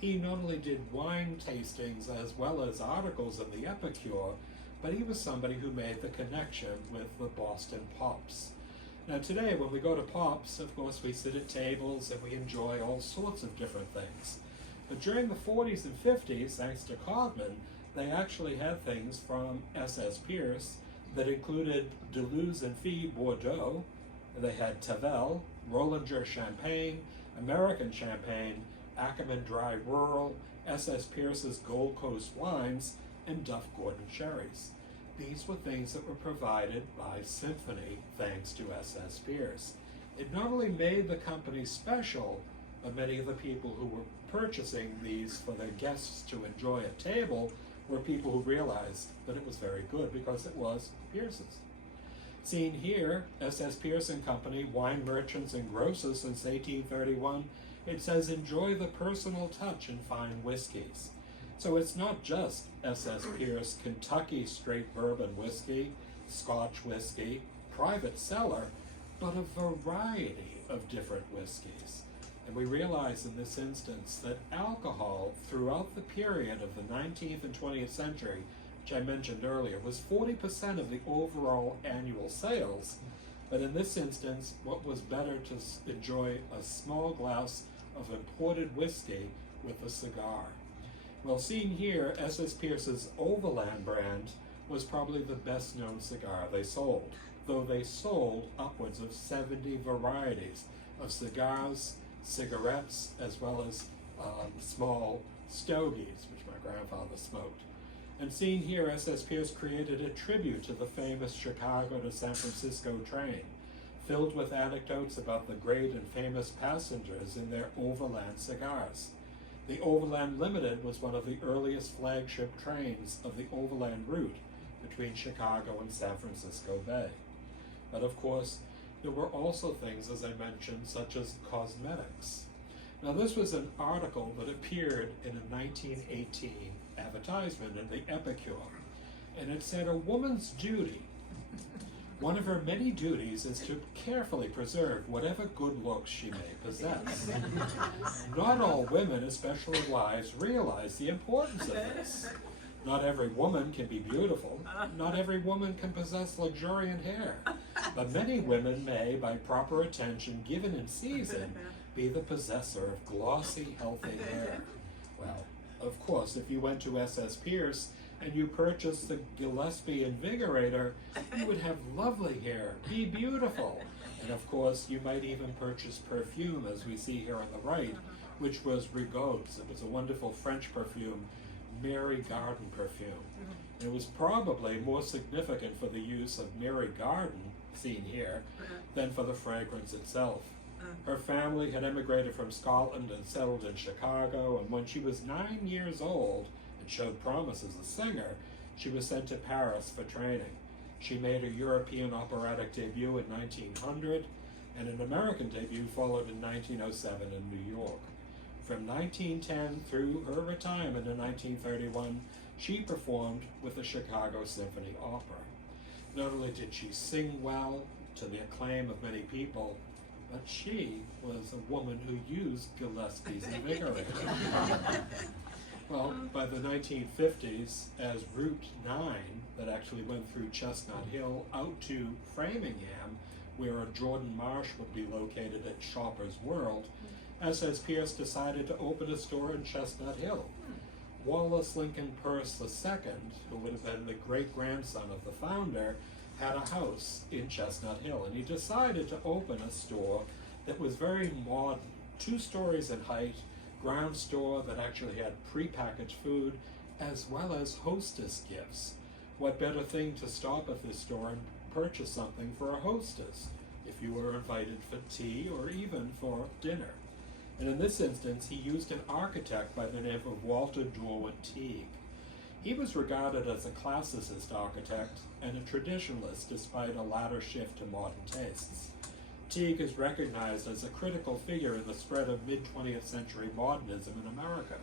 He not only did wine tastings as well as articles in the Epicure, but he was somebody who made the connection with the Boston Pops. Now today, when we go to Pops, of course, we sit at tables and we enjoy all sorts of different things. But during the 40s and 50s, thanks to Codman, they actually had things from SS Pierce that included Deleuze and Fille Bordeaux. They had Tavel, Rollinger Champagne, American Champagne, Ackerman Dry Rural, SS Pierce's Gold Coast wines, and Duff Gordon sherries. These were things that were provided by Symphony thanks to SS Pierce. It not only made the company special, but many of the people who were purchasing these for their guests to enjoy at table were people who realized that it was very good because it was Pierce's. Seen here, SS Pierce and Company, wine merchants and grocers since 1831, it says enjoy the personal touch in fine whiskeys. So it's not just SS Pierce Kentucky straight bourbon whiskey, Scotch whiskey, private cellar, but a variety of different whiskeys. And we realize in this instance that alcohol throughout the period of the 19th and 20th century, which I mentioned earlier, was 40% of the overall annual sales. But in this instance, what was better to enjoy a small glass of imported whiskey with a cigar? Well, seen here, SS Pierce's Overland brand was probably the best known cigar they sold, though they sold upwards of 70 varieties of cigars, cigarettes, as well as small stogies, which my grandfather smoked. And seen here, SS Pierce created a tribute to the famous Chicago to San Francisco train, filled with anecdotes about the great and famous passengers in their overland cigars. The Overland Limited was one of the earliest flagship trains of the overland route between Chicago and San Francisco Bay. But of course, there were also things, as I mentioned, such as cosmetics. Now, this was an article that appeared in a 1918 advertisement in the Epicure, and it said, "A woman's duty. One of her many duties is to carefully preserve whatever good looks she may possess. Not all women, especially wives, realize the importance of this. Not every woman can be beautiful. Not every woman can possess luxuriant hair. But many women may, by proper attention given in season, be the possessor of glossy, healthy hair." Well, of course, if you went to S.S. Pierce and you purchased the Gillespie Invigorator, you would have lovely hair, be beautiful. And of course, you might even purchase perfume, as we see here on the right, which was Rigaud's. It was a wonderful French perfume, Mary Garden perfume. And it was probably more significant for the use of Mary Garden, seen here, than for the fragrance itself. Her family had emigrated from Scotland and settled in Chicago, and when she was 9 years old and showed promise as a singer, she was sent to Paris for training. She made a European operatic debut in 1900, and an American debut followed in 1907 in New York. From 1910 through her retirement in 1931, she performed with the Chicago Symphony Opera. Not only did she sing well, to the acclaim of many people, but she was a woman who used Gillespie's Invigorator. Well, by the 1950s, as Route 9, that actually went through Chestnut Hill out to Framingham, where a Jordan Marsh would be located at Shoppers World, S.S. Pierce decided to open a store in Chestnut Hill. Wallace Lincoln Pierce II, who would have been the great-grandson of the founder, had a house in Chestnut Hill, and he decided to open a store that was very modern, 2 stories in height, ground store that actually had prepackaged food, as well as hostess gifts. What better thing to stop at this store and purchase something for a hostess, if you were invited for tea or even for dinner. And in this instance, he used an architect by the name of Walter Dorwin Teague. He was regarded as a classicist architect and a traditionalist despite a latter shift to modern tastes. Teague is recognized as a critical figure in the spread of mid-20th century modernism in America.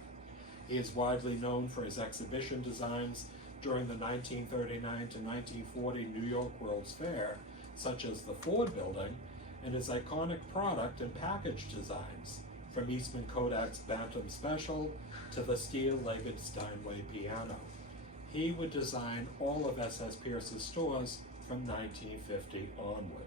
He is widely known for his exhibition designs during the 1939 to 1940 New York World's Fair, such as the Ford Building, and his iconic product and package designs, from Eastman Kodak's Bantam Special to the steel-legged Steinway piano. He would design all of S.S. Pierce's stores from 1950 onward.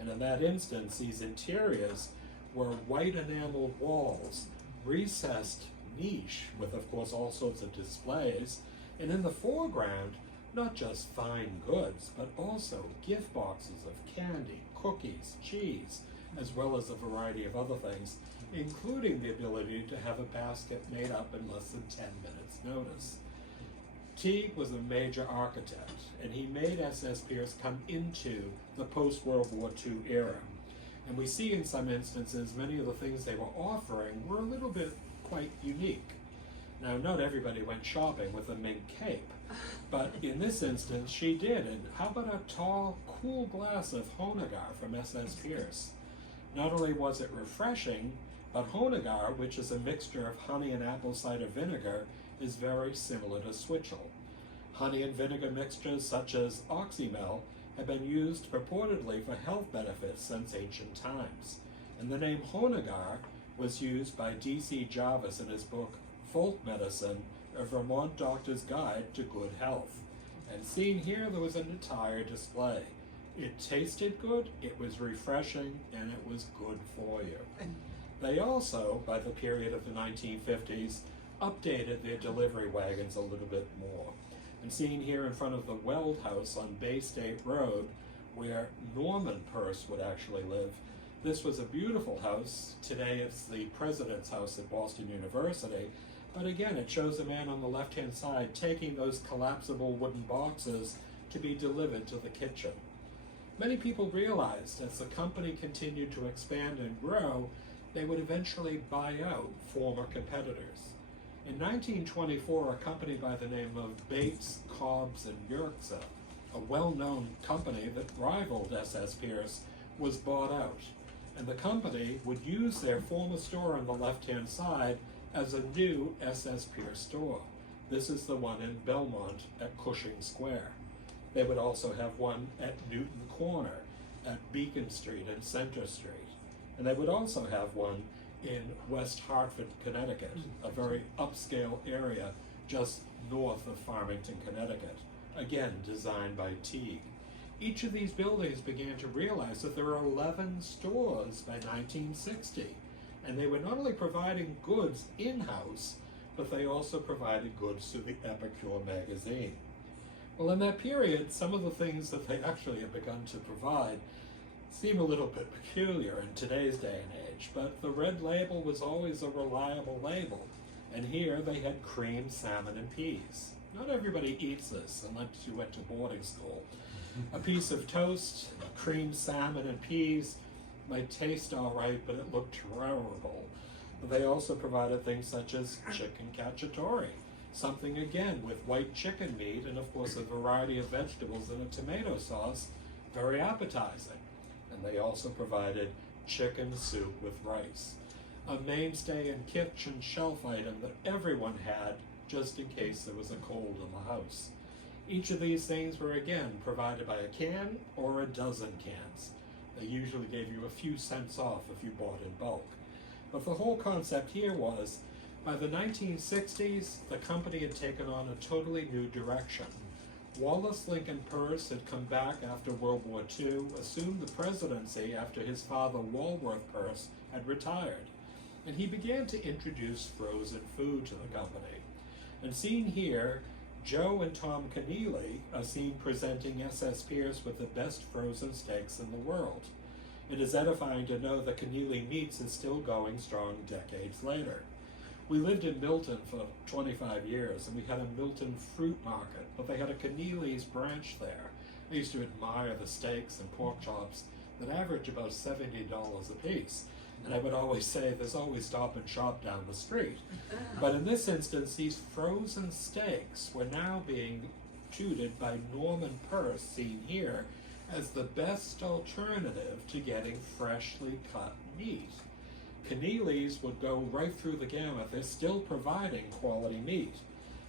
And in that instance, these interiors were white enamel walls, recessed niche with, of course, all sorts of displays, and in the foreground, not just fine goods, but also gift boxes of candy, cookies, cheese, as well as a variety of other things, including the ability to have a basket made up in less than 10 minutes' notice. Teague was a major architect, and he made S.S. Pierce come into the post-World War II era. And we see in some instances many of the things they were offering were a little bit quite unique. Now, not everybody went shopping with a mink cape, but in this instance she did. And how about a tall, cool glass of Honegar from S.S. Pierce? Not only was it refreshing, but Honegar, which is a mixture of honey and apple cider vinegar, is very similar to Switchell. Honey and vinegar mixtures such as Oxymel have been used purportedly for health benefits since ancient times, and the name Honegar was used by D.C. Jarvis in his book Folk Medicine, A Vermont Doctor's Guide to Good Health. And seen here, there was an entire display. It tasted good, it was refreshing, and it was good for you. They also, by the period of the 1950s, updated their delivery wagons a little bit more. And seen here in front of the Weld House on Bay State Road, where Norman Pierce would actually live, this was a beautiful house. Today it's the president's house at Boston University, but again it shows a man on the left-hand side taking those collapsible wooden boxes to be delivered to the kitchen. Many people realized as the company continued to expand and grow, they would eventually buy out former competitors. In 1924, a company by the name of Bates, Cobbs, and Yerxa, a well-known company that rivaled SS Pierce, was bought out. And the company would use their former store on the left-hand side as a new SS Pierce store. This is the one in Belmont at Cushing Square. They would also have one at Newton Corner, at Beacon Street and Center Street. And they would also have one in West Hartford, Connecticut, a very upscale area just north of Farmington, Connecticut, again designed by Teague. Each of these buildings began to realize that there were 11 stores by 1960, and they were not only providing goods in-house, but they also provided goods to the Epicure magazine. Well, in that period, some of the things that they actually had begun to provide seem a little bit peculiar in today's day and age, but the red label was always a reliable label, and here they had cream, salmon, and peas. Not everybody eats this unless you went to boarding school. A piece of toast, cream, salmon, and peas might taste all right, but it looked terrible. But they also provided things such as chicken cacciatore, something again with white chicken meat and of course a variety of vegetables and a tomato sauce, very appetizing. And they also provided chicken soup with rice, a mainstay and kitchen shelf item that everyone had just in case there was a cold in the house. Each of these things were again provided by a can or a dozen cans. They usually gave you a few cents off if you bought in bulk. But the whole concept here was, by the 1960s, the company had taken on a totally new direction. Wallace Lincoln Pierce had come back after World War II, assumed the presidency after his father Walworth Pierce had retired, and he began to introduce frozen food to the company. And seen here, Joe and Tom Keneally are seen presenting SS Pierce with the best frozen steaks in the world. It is edifying to know that Keneally Meats is still going strong decades later. We lived in Milton for 25 years, and we had a Milton fruit market, but they had a Keneally's branch there. I used to admire the steaks and pork chops that averaged about $70 a piece. And I would always say, there's always Stop and Shop down the street. But in this instance, these frozen steaks were now being touted by Norman Pierce, seen here, as the best alternative to getting freshly cut meat. Keneally's would go right through the gamut. They're still providing quality meat.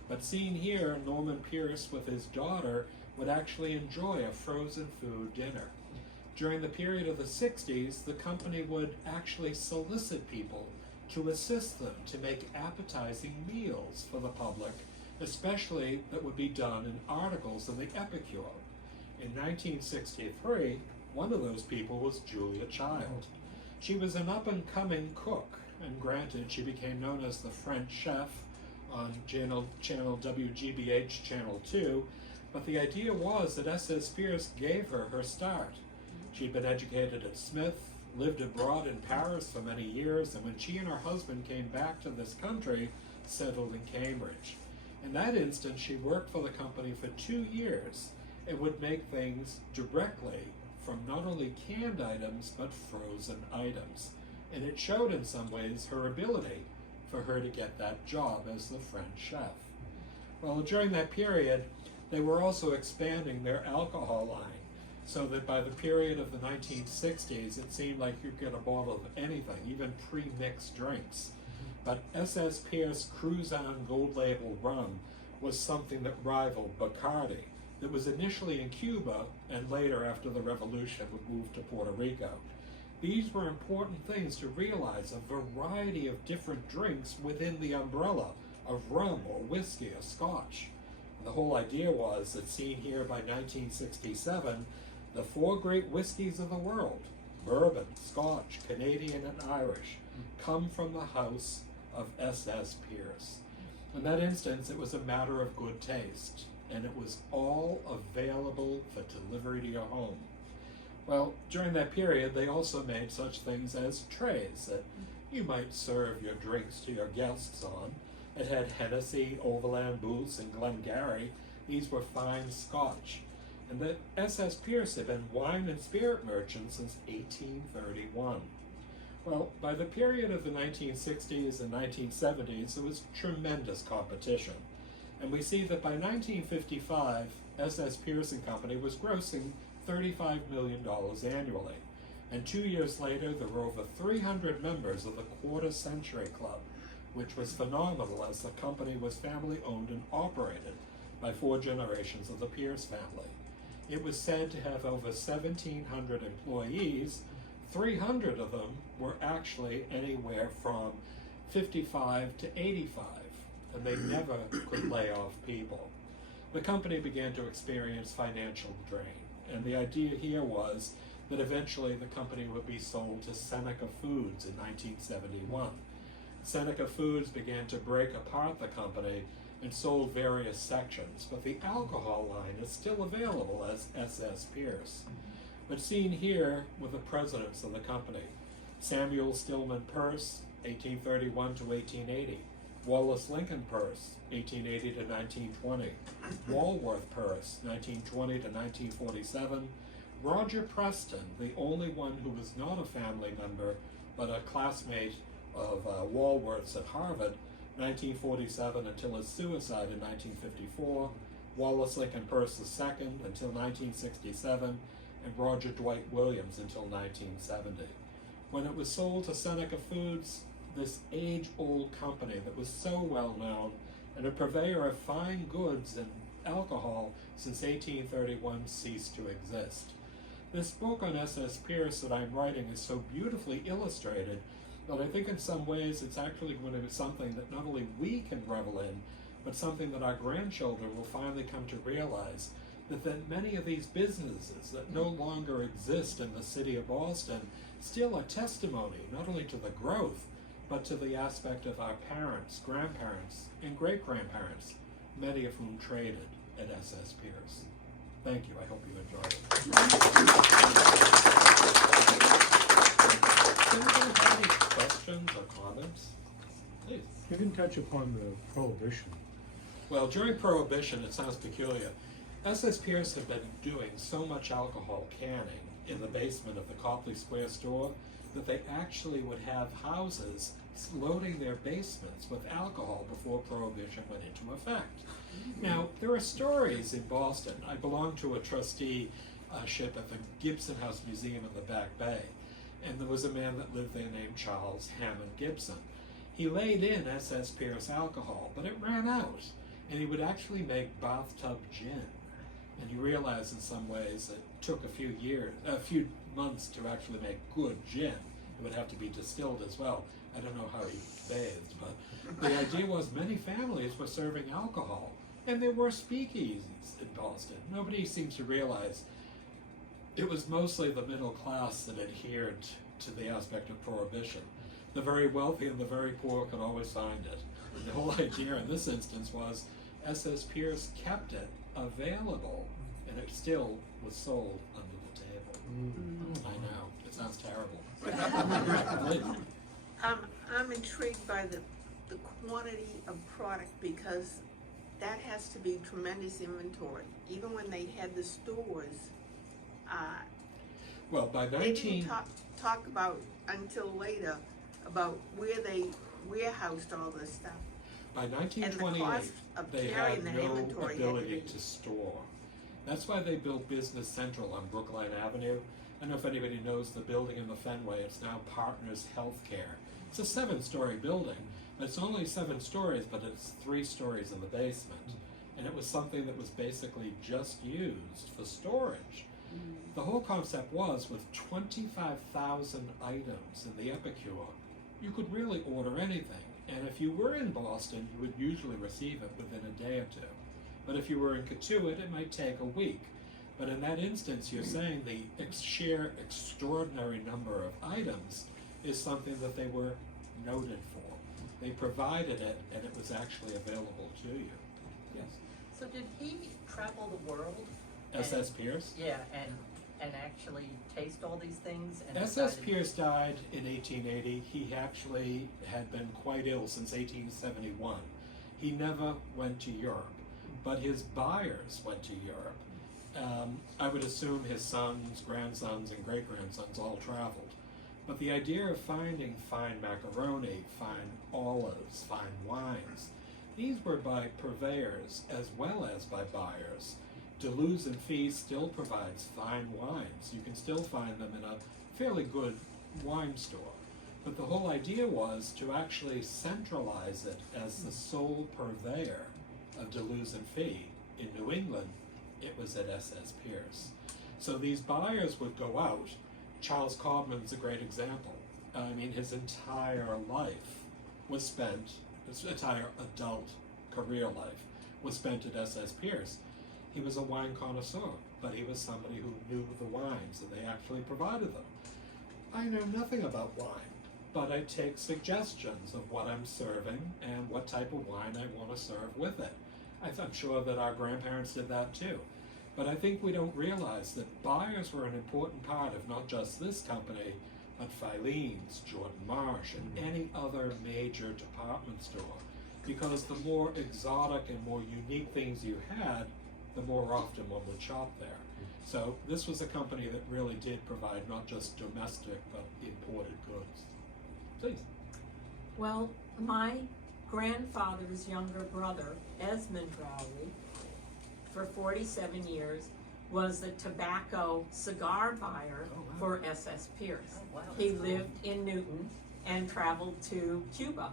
But seen here, Norman Pierce with his daughter would actually enjoy a frozen food dinner. During the period of the 60s, the company would actually solicit people to assist them to make appetizing meals for the public, especially that would be done in articles in the Epicure. In 1963, one of those people was Julia Child. She was an up-and-coming cook, and granted, she became known as the French chef on channel WGBH Channel 2, but the idea was that SS Pierce gave her her start. She'd been educated at Smith, lived abroad in Paris for many years, and when she and her husband came back to this country, settled in Cambridge. In that instance, she worked for the company for 2 years and would make things directly from not only canned items, but frozen items. And it showed in some ways her ability for her to get that job as the French chef. Well, during that period, they were also expanding their alcohol line, so that by the period of the 1960s, it seemed like you could get a bottle of anything, even pre-mixed drinks. But SS Pierce Cruzan Gold Label rum was something that rivaled Bacardi, that was initially in Cuba and later, after the revolution, would move to Puerto Rico. These were important things to realize, a variety of different drinks within the umbrella of rum or whiskey or scotch. And the whole idea was that, seen here by 1967, the 4 great whiskeys of the world, bourbon, Scotch, Canadian, and Irish, come from the house of SS Pierce. In that instance, it was a matter of good taste, and it was all available for delivery to your home. Well, during that period, they also made such things as trays that you might serve your drinks to your guests on. It had Hennessy, Overland Booths, and Glengarry. These were fine Scotch. And the SS Pierce had been wine and spirit merchant since 1831. Well, by the period of the 1960s and 1970s, there was tremendous competition. And we see that by 1955, S.S. Pierce and Company was grossing $35 million annually. And 2 years later, there were over 300 members of the Quarter Century Club, which was phenomenal as the company was family-owned and operated by 4 generations of the Pierce family. It was said to have over 1,700 employees. 300 of them were actually anywhere from 55 to 85, and they never could lay off people. The company began to experience financial drain, and the idea here was that eventually the company would be sold to Seneca Foods in 1971. Seneca Foods began to break apart the company and sold various sections, but the alcohol line is still available as S.S. Pierce. But seen here were the presidents of the company: Samuel Stillman Pierce, 1831 to 1880, Wallace Lincoln Pierce, 1880 to 1920, Walworth Pierce, 1920 to 1947, Roger Preston, the only one who was not a family member but a classmate of Walworth's at Harvard, 1947 until his suicide in 1954, Wallace Lincoln Pierce II until 1967, and Roger Dwight Williams until 1970. When it was sold to Seneca Foods, this age-old company that was so well known and a purveyor of fine goods and alcohol since 1831 ceased to exist. This book on S.S. Pierce that I'm writing is so beautifully illustrated that I think in some ways it's actually going to be something that not only we can revel in, but something that our grandchildren will finally come to realize, that many of these businesses that no longer exist in the city of Boston still are testimony not only to the growth, but to the aspect of our parents, grandparents, and great-grandparents, many of whom traded at S.S. Pierce. Thank you. I hope you enjoyed it. Anybody have any questions or comments? Please. You didn't touch upon the Prohibition. Well, during Prohibition, it sounds peculiar. S.S. Pierce had been doing so much alcohol canning in the basement of the Copley Square store that they actually would have houses loading their basements with alcohol before Prohibition went into effect. Now, there are stories in Boston. I belong to a trusteeship at the Gibson House Museum in the Back Bay, and there was a man that lived there named Charles Hammond Gibson. He laid in S.S. Pierce alcohol, but it ran out, and he would actually make bathtub gin. And you realize in some ways it took a few months to actually make good gin. It would have to be distilled as well. I don't know how he bathed, but the idea was many families were serving alcohol, and there were speakeasies in Boston. Nobody seems to realize it was mostly the middle class that adhered to the aspect of Prohibition. The very wealthy and the very poor could always find it. And the whole idea in this instance was S.S. Pierce kept it available, and it still was sold under the table. I know, it sounds terrible. I'm intrigued by the quantity of product, because that has to be tremendous inventory. Even when they had the stores, well, by they didn't talk about until later about where they warehoused all this stuff. By And the 1928, cost of they carrying had that no inventory ability to store. That's why they built Business Central on Brookline Avenue. I don't know if anybody knows the building in the Fenway. It's now Partners Healthcare. It's a 7-story building. It's only 7 stories, but it's 3 stories in the basement. And it was something that was basically just used for storage. The whole concept was, with 25,000 items in the Epicure, you could really order anything. And if you were in Boston, you would usually receive it within a day or two. But if you were in Cotuit, it might take a week. But in that instance, you're saying the sheer extraordinary number of items is something that they were noted for. They provided it, and it was actually available to you. Yes. So did he travel the world? S.S. Pierce? Yeah, and actually taste all these things? And S.S. decided- Pierce died in 1880. He actually had been quite ill since 1871. He never went to Europe, but his buyers went to Europe. I would assume his sons, grandsons, and great-grandsons all traveled. But the idea of finding fine macaroni, fine olives, fine wines, these were by purveyors as well as by buyers. Deleuze and Fee still provides fine wines. You can still find them in a fairly good wine store. But the whole idea was to actually centralize it as the sole purveyor of Deleuze and Fee. In New England, it was at S.S. Pierce. So these buyers would go out. Charles Cobham's a great example. I mean, his entire life was spent, his entire adult career life was spent at S.S. Pierce. He was a wine connoisseur, but he was somebody who knew the wines, and they actually provided them. I know nothing about wine, but I take suggestions of what I'm serving and what type of wine I want to serve with it. I'm sure that our grandparents did that too. But I think we don't realize that buyers were an important part of not just this company, but Filene's, Jordan Marsh, and any other major department store. Because the more exotic and more unique things you had, the more often one would shop there. So this was a company that really did provide not just domestic, but imported goods. Please. Well, my grandfather's younger brother, Esmond Rowley, for 47 years, was the tobacco cigar buyer for S.S. Pierce. Oh, wow. He lived in Newton and traveled to Cuba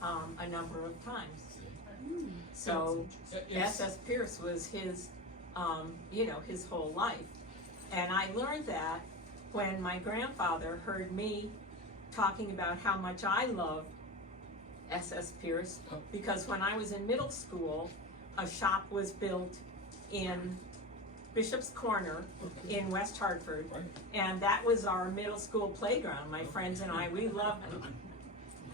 a number of times. So S.S. Pierce was his, his whole life. And I learned that when my grandfather heard me talking about how much I loved S.S. Pierce, because when I was in middle school, a shop was built in Bishop's Corner in West Hartford, and that was our middle school playground. My friends and I, we loved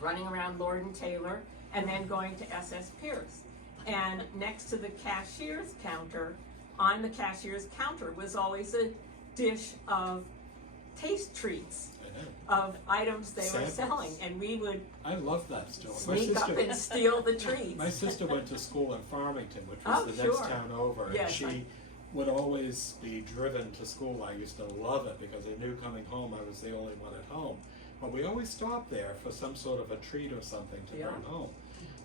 running around Lord and Taylor and then going to S.S. Pierce. And next to the cashier's counter, on the cashier's counter was always a dish of taste treats of items they were selling, and we would I love that store. sneak up and steal the treats. My sister went to school in Farmington, which was the next town over, and she would always be driven to school. I used to love it because I knew coming home I was the only one at home. But we always stopped there for some sort of a treat or something to bring home.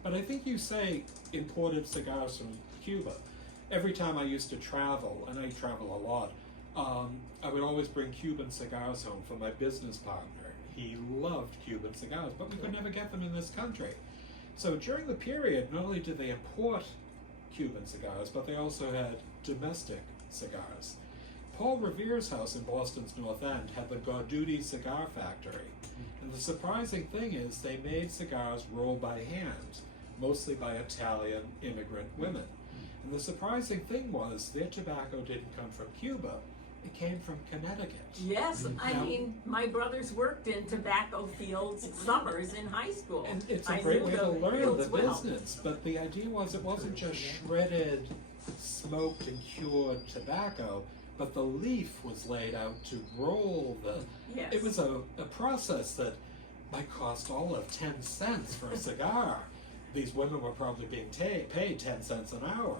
But I think you say imported cigars from Cuba. Every time I used to travel, and I travel a lot, I would always bring Cuban cigars home for my business partner. He loved Cuban cigars, but we could never get them in this country. So during the period, not only did they import Cuban cigars, but they also had domestic cigars. Paul Revere's house in Boston's North End had the Cotuit cigar factory. And the surprising thing is they made cigars rolled by hand, mostly by Italian immigrant women. And the surprising thing was their tobacco didn't come from Cuba, it came from Connecticut. Yes, I mean, my brothers worked in tobacco fields summers in high school. And it's a great way to learn the business, but the idea was it wasn't just shredded, smoked and cured tobacco, but the leaf was laid out to roll the... Yes. It was a process that might cost all of 10 cents for a cigar. These women were probably being paid 10 cents an hour.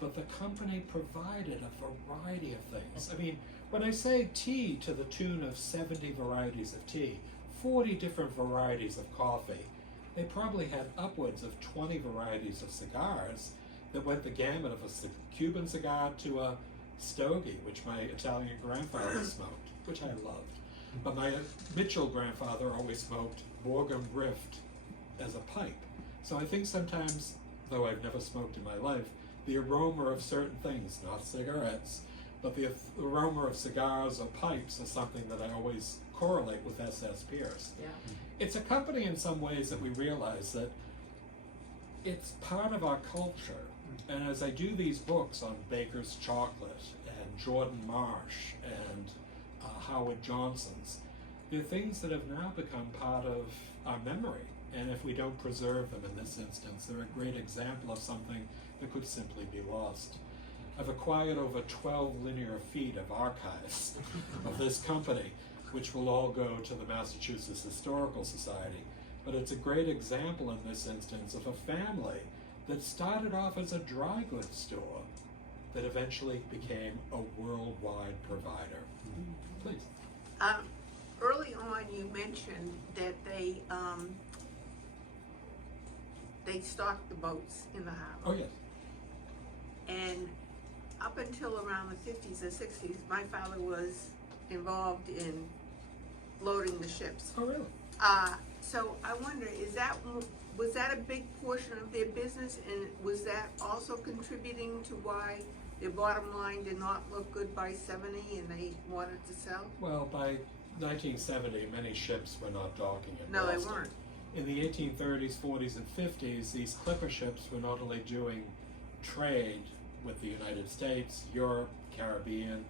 But the company provided a variety of things. I mean, when I say tea to the tune of 70 varieties of tea, 40 different varieties of coffee, they probably had upwards of 20 varieties of cigars that went the gamut of a Cuban cigar to a stogie, which my Italian grandfather smoked, which I loved. But my Mitchell grandfather always smoked Borgham Rift as a pipe. So I think sometimes, though I've never smoked in my life, the aroma of certain things, not cigarettes, but the aroma of cigars or pipes is something that I always correlate with S.S. Pierce. Yeah. It's a company in some ways that we realize that it's part of our culture. And as I do these books on Baker's Chocolate and Jordan Marsh and Howard Johnson's, they're things that have now become part of our memory. And if we don't preserve them in this instance, they're a great example of something that could simply be lost. I've acquired over 12 linear feet of archives of this company, which will all go to the Massachusetts Historical Society. But it's a great example in this instance of a family that started off as a dry goods store that eventually became a worldwide provider. Please. early on you mentioned that they stocked the boats in the harbor. Oh, yes. And up until around the 50s or 60s, my father was involved in loading the ships. Oh, really? So I wonder, was that a big portion of their business, and was that also contributing to why their bottom line did not look good by 70 and they wanted to sell? Well, by 1970, many ships were not docking in No, Boston. they weren't. In the 1830s, 40s, and 50s, these clipper ships were not only doing trade with the United States, Europe, Caribbean,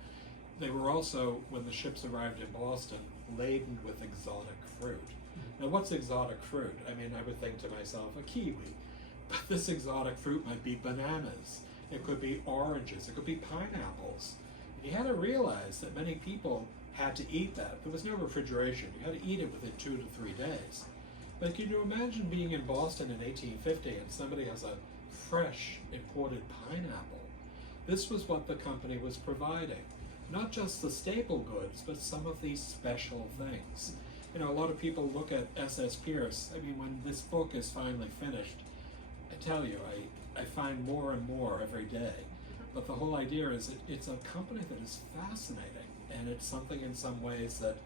they were also, when the ships arrived in Boston, laden with exotic fruit. Now, what's exotic fruit? I mean, I would think to myself, a kiwi. But this exotic fruit might be bananas. It could be oranges. It could be pineapples. And you had to realize that many people had to eat that. There was no refrigeration. You had to eat it within 2 to 3 days. But can you imagine being in Boston in 1850 and somebody has a fresh imported pineapple? This was what the company was providing. Not just the staple goods, but some of these special things. You know, a lot of people look at S.S. Pierce. I mean, when this book is finally finished, I tell you, I find more and more every day. But the whole idea is it's a company that is fascinating, and it's something in some ways that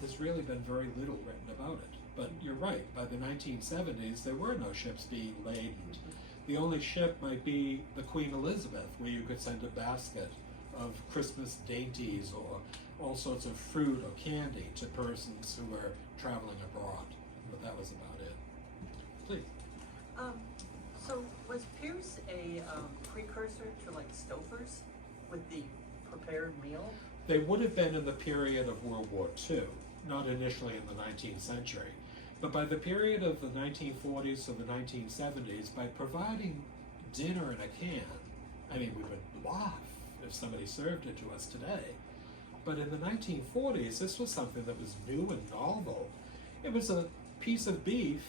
there's really been very little written about it. But you're right, by the 1970s, there were no ships being laden. The only ship might be the Queen Elizabeth, where you could send a basket of Christmas dainties or all sorts of fruit or candy to persons who were traveling abroad. But that was about it. Please. So was Pierce a precursor to like Stouffer's with the prepared meal? They would have been in the period of World War II, not initially in the 19th century. But by the period of the 1940s to the 1970s, by providing dinner in a can, I mean, we would laugh if somebody served it to us today. But in the 1940s, this was something that was new and novel. It was a piece of beef,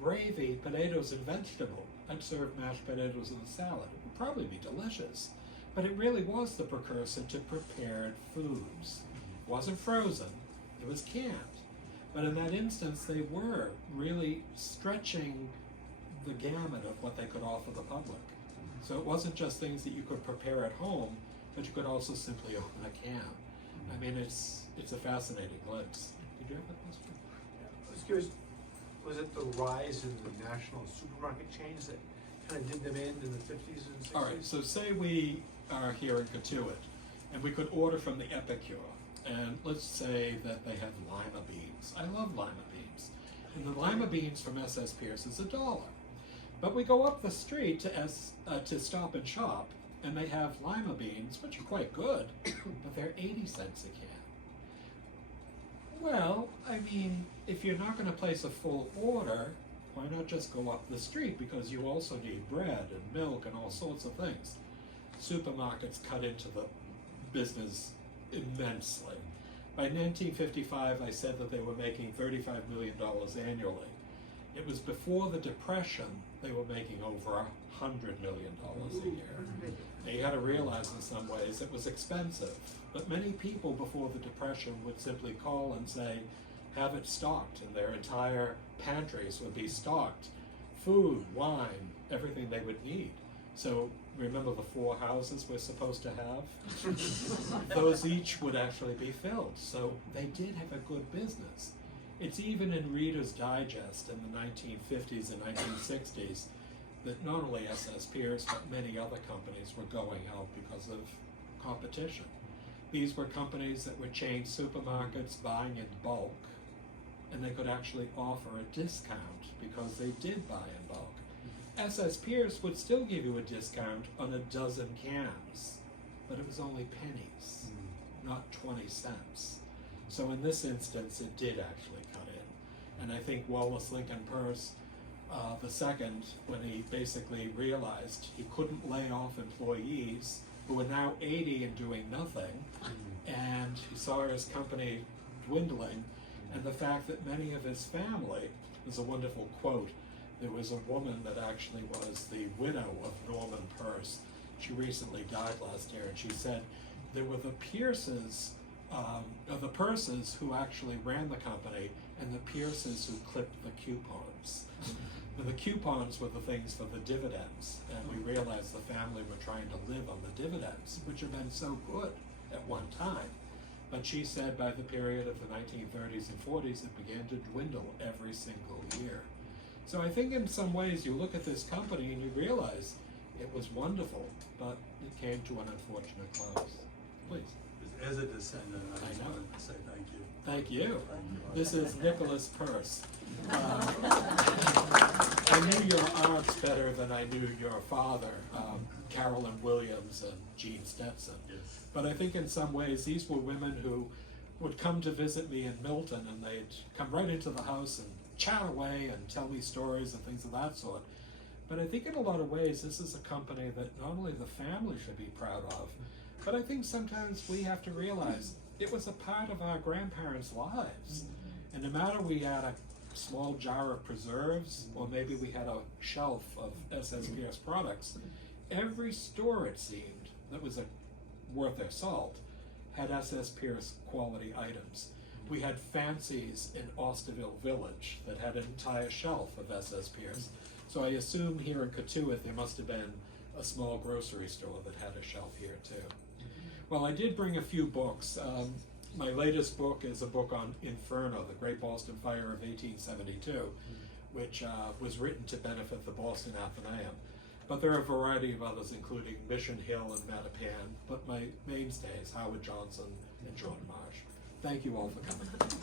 gravy, potatoes, and vegetable. I'd serve mashed potatoes with a salad. It would probably be delicious. But it really was the precursor to prepared foods. It wasn't frozen, it was canned. But in that instance, they were really stretching the gamut of what they could offer the public. So it wasn't just things that you could prepare at home, but you could also simply open a can. I mean, it's a fascinating glimpse. Did you have a question? I was curious, was it the rise in the national supermarket chains that kind of did them in the 50s and 60s? All right, so say we are here in Cotuit, and we could order from the Epicure, and let's say that they have lima beans. I love lima beans. And the lima beans from S.S. Pierce is $1. But we go up the street to Stop and Shop, and they have lima beans, which are quite good, but they're 80 cents a can. Well, I mean, if you're not going to place a full order, why not just go up the street? Because you also need bread and milk and all sorts of things. Supermarkets cut into the business immensely. By 1955, I said that they were making $35 million annually. It was before the Depression, they were making over $100 million a year. Now, you had to realize in some ways it was expensive, but many people before the Depression would simply call and say, have it stocked, and their entire pantries would be stocked. Food, wine, everything they would need. So remember the 4 houses we're supposed to have? Those each would actually be filled. So they did have a good business. It's even in Reader's Digest in the 1950s and 1960s that not only S.S. Pierce, but many other companies were going out because of competition. These were companies that were chain supermarkets buying in bulk, and they could actually offer a discount because they did buy in bulk. S.S. Pierce would still give you a discount on a dozen cans, but it was only pennies, not 20 cents. So in this instance, it did actually cut in. And I think Wallace Lincoln Pierce II, when he basically realized he couldn't lay off employees who were now 80 and doing nothing, and he saw his company dwindling, and the fact that many of his family, there's a wonderful quote, there was a woman that actually was the widow of Norman Pierce. She recently died last year, and she said there were the Pierces the Pierces who actually ran the company and the Pierces who clipped the coupons. And the coupons were the things for the dividends, and we realized the family were trying to live on the dividends, which had been so good at one time. But she said by the period of the 1930s and 40s, it began to dwindle every single year. So I think in some ways you look at this company and you realize it was wonderful, but it came to an unfortunate close. Please. As a descendant, I just I know. wanted to say thank you. Thank you. This is Nicholas Pierce. I knew your aunts better than I knew your father, Carolyn Williams and Jean Stetson. Yes. But I think in some ways these were women who would come to visit me in Milton, and they'd come right into the house and chat away and tell me stories and things of that sort. But I think in a lot of ways this is a company that not only the family should be proud of, but I think sometimes we have to realize it was a part of our grandparents' lives. And no matter we had a small jar of preserves, or maybe we had a shelf of SS Pierce products, every store, it seemed, that was worth their salt had SS Pierce quality items. We had fancies in Austerville Village that had an entire shelf of SS Pierce. So I assume here in Cotuit there must have been a small grocery store that had a shelf here too. Well, I did bring a few books. My latest book is a book on Inferno, the Great Boston Fire of 1872, which was written to benefit the Boston Athenaeum. But there are a variety of others, including Mission Hill and Mattapan, but my mainstays, Howard Johnson and Jordan Marsh. Thank you all for coming.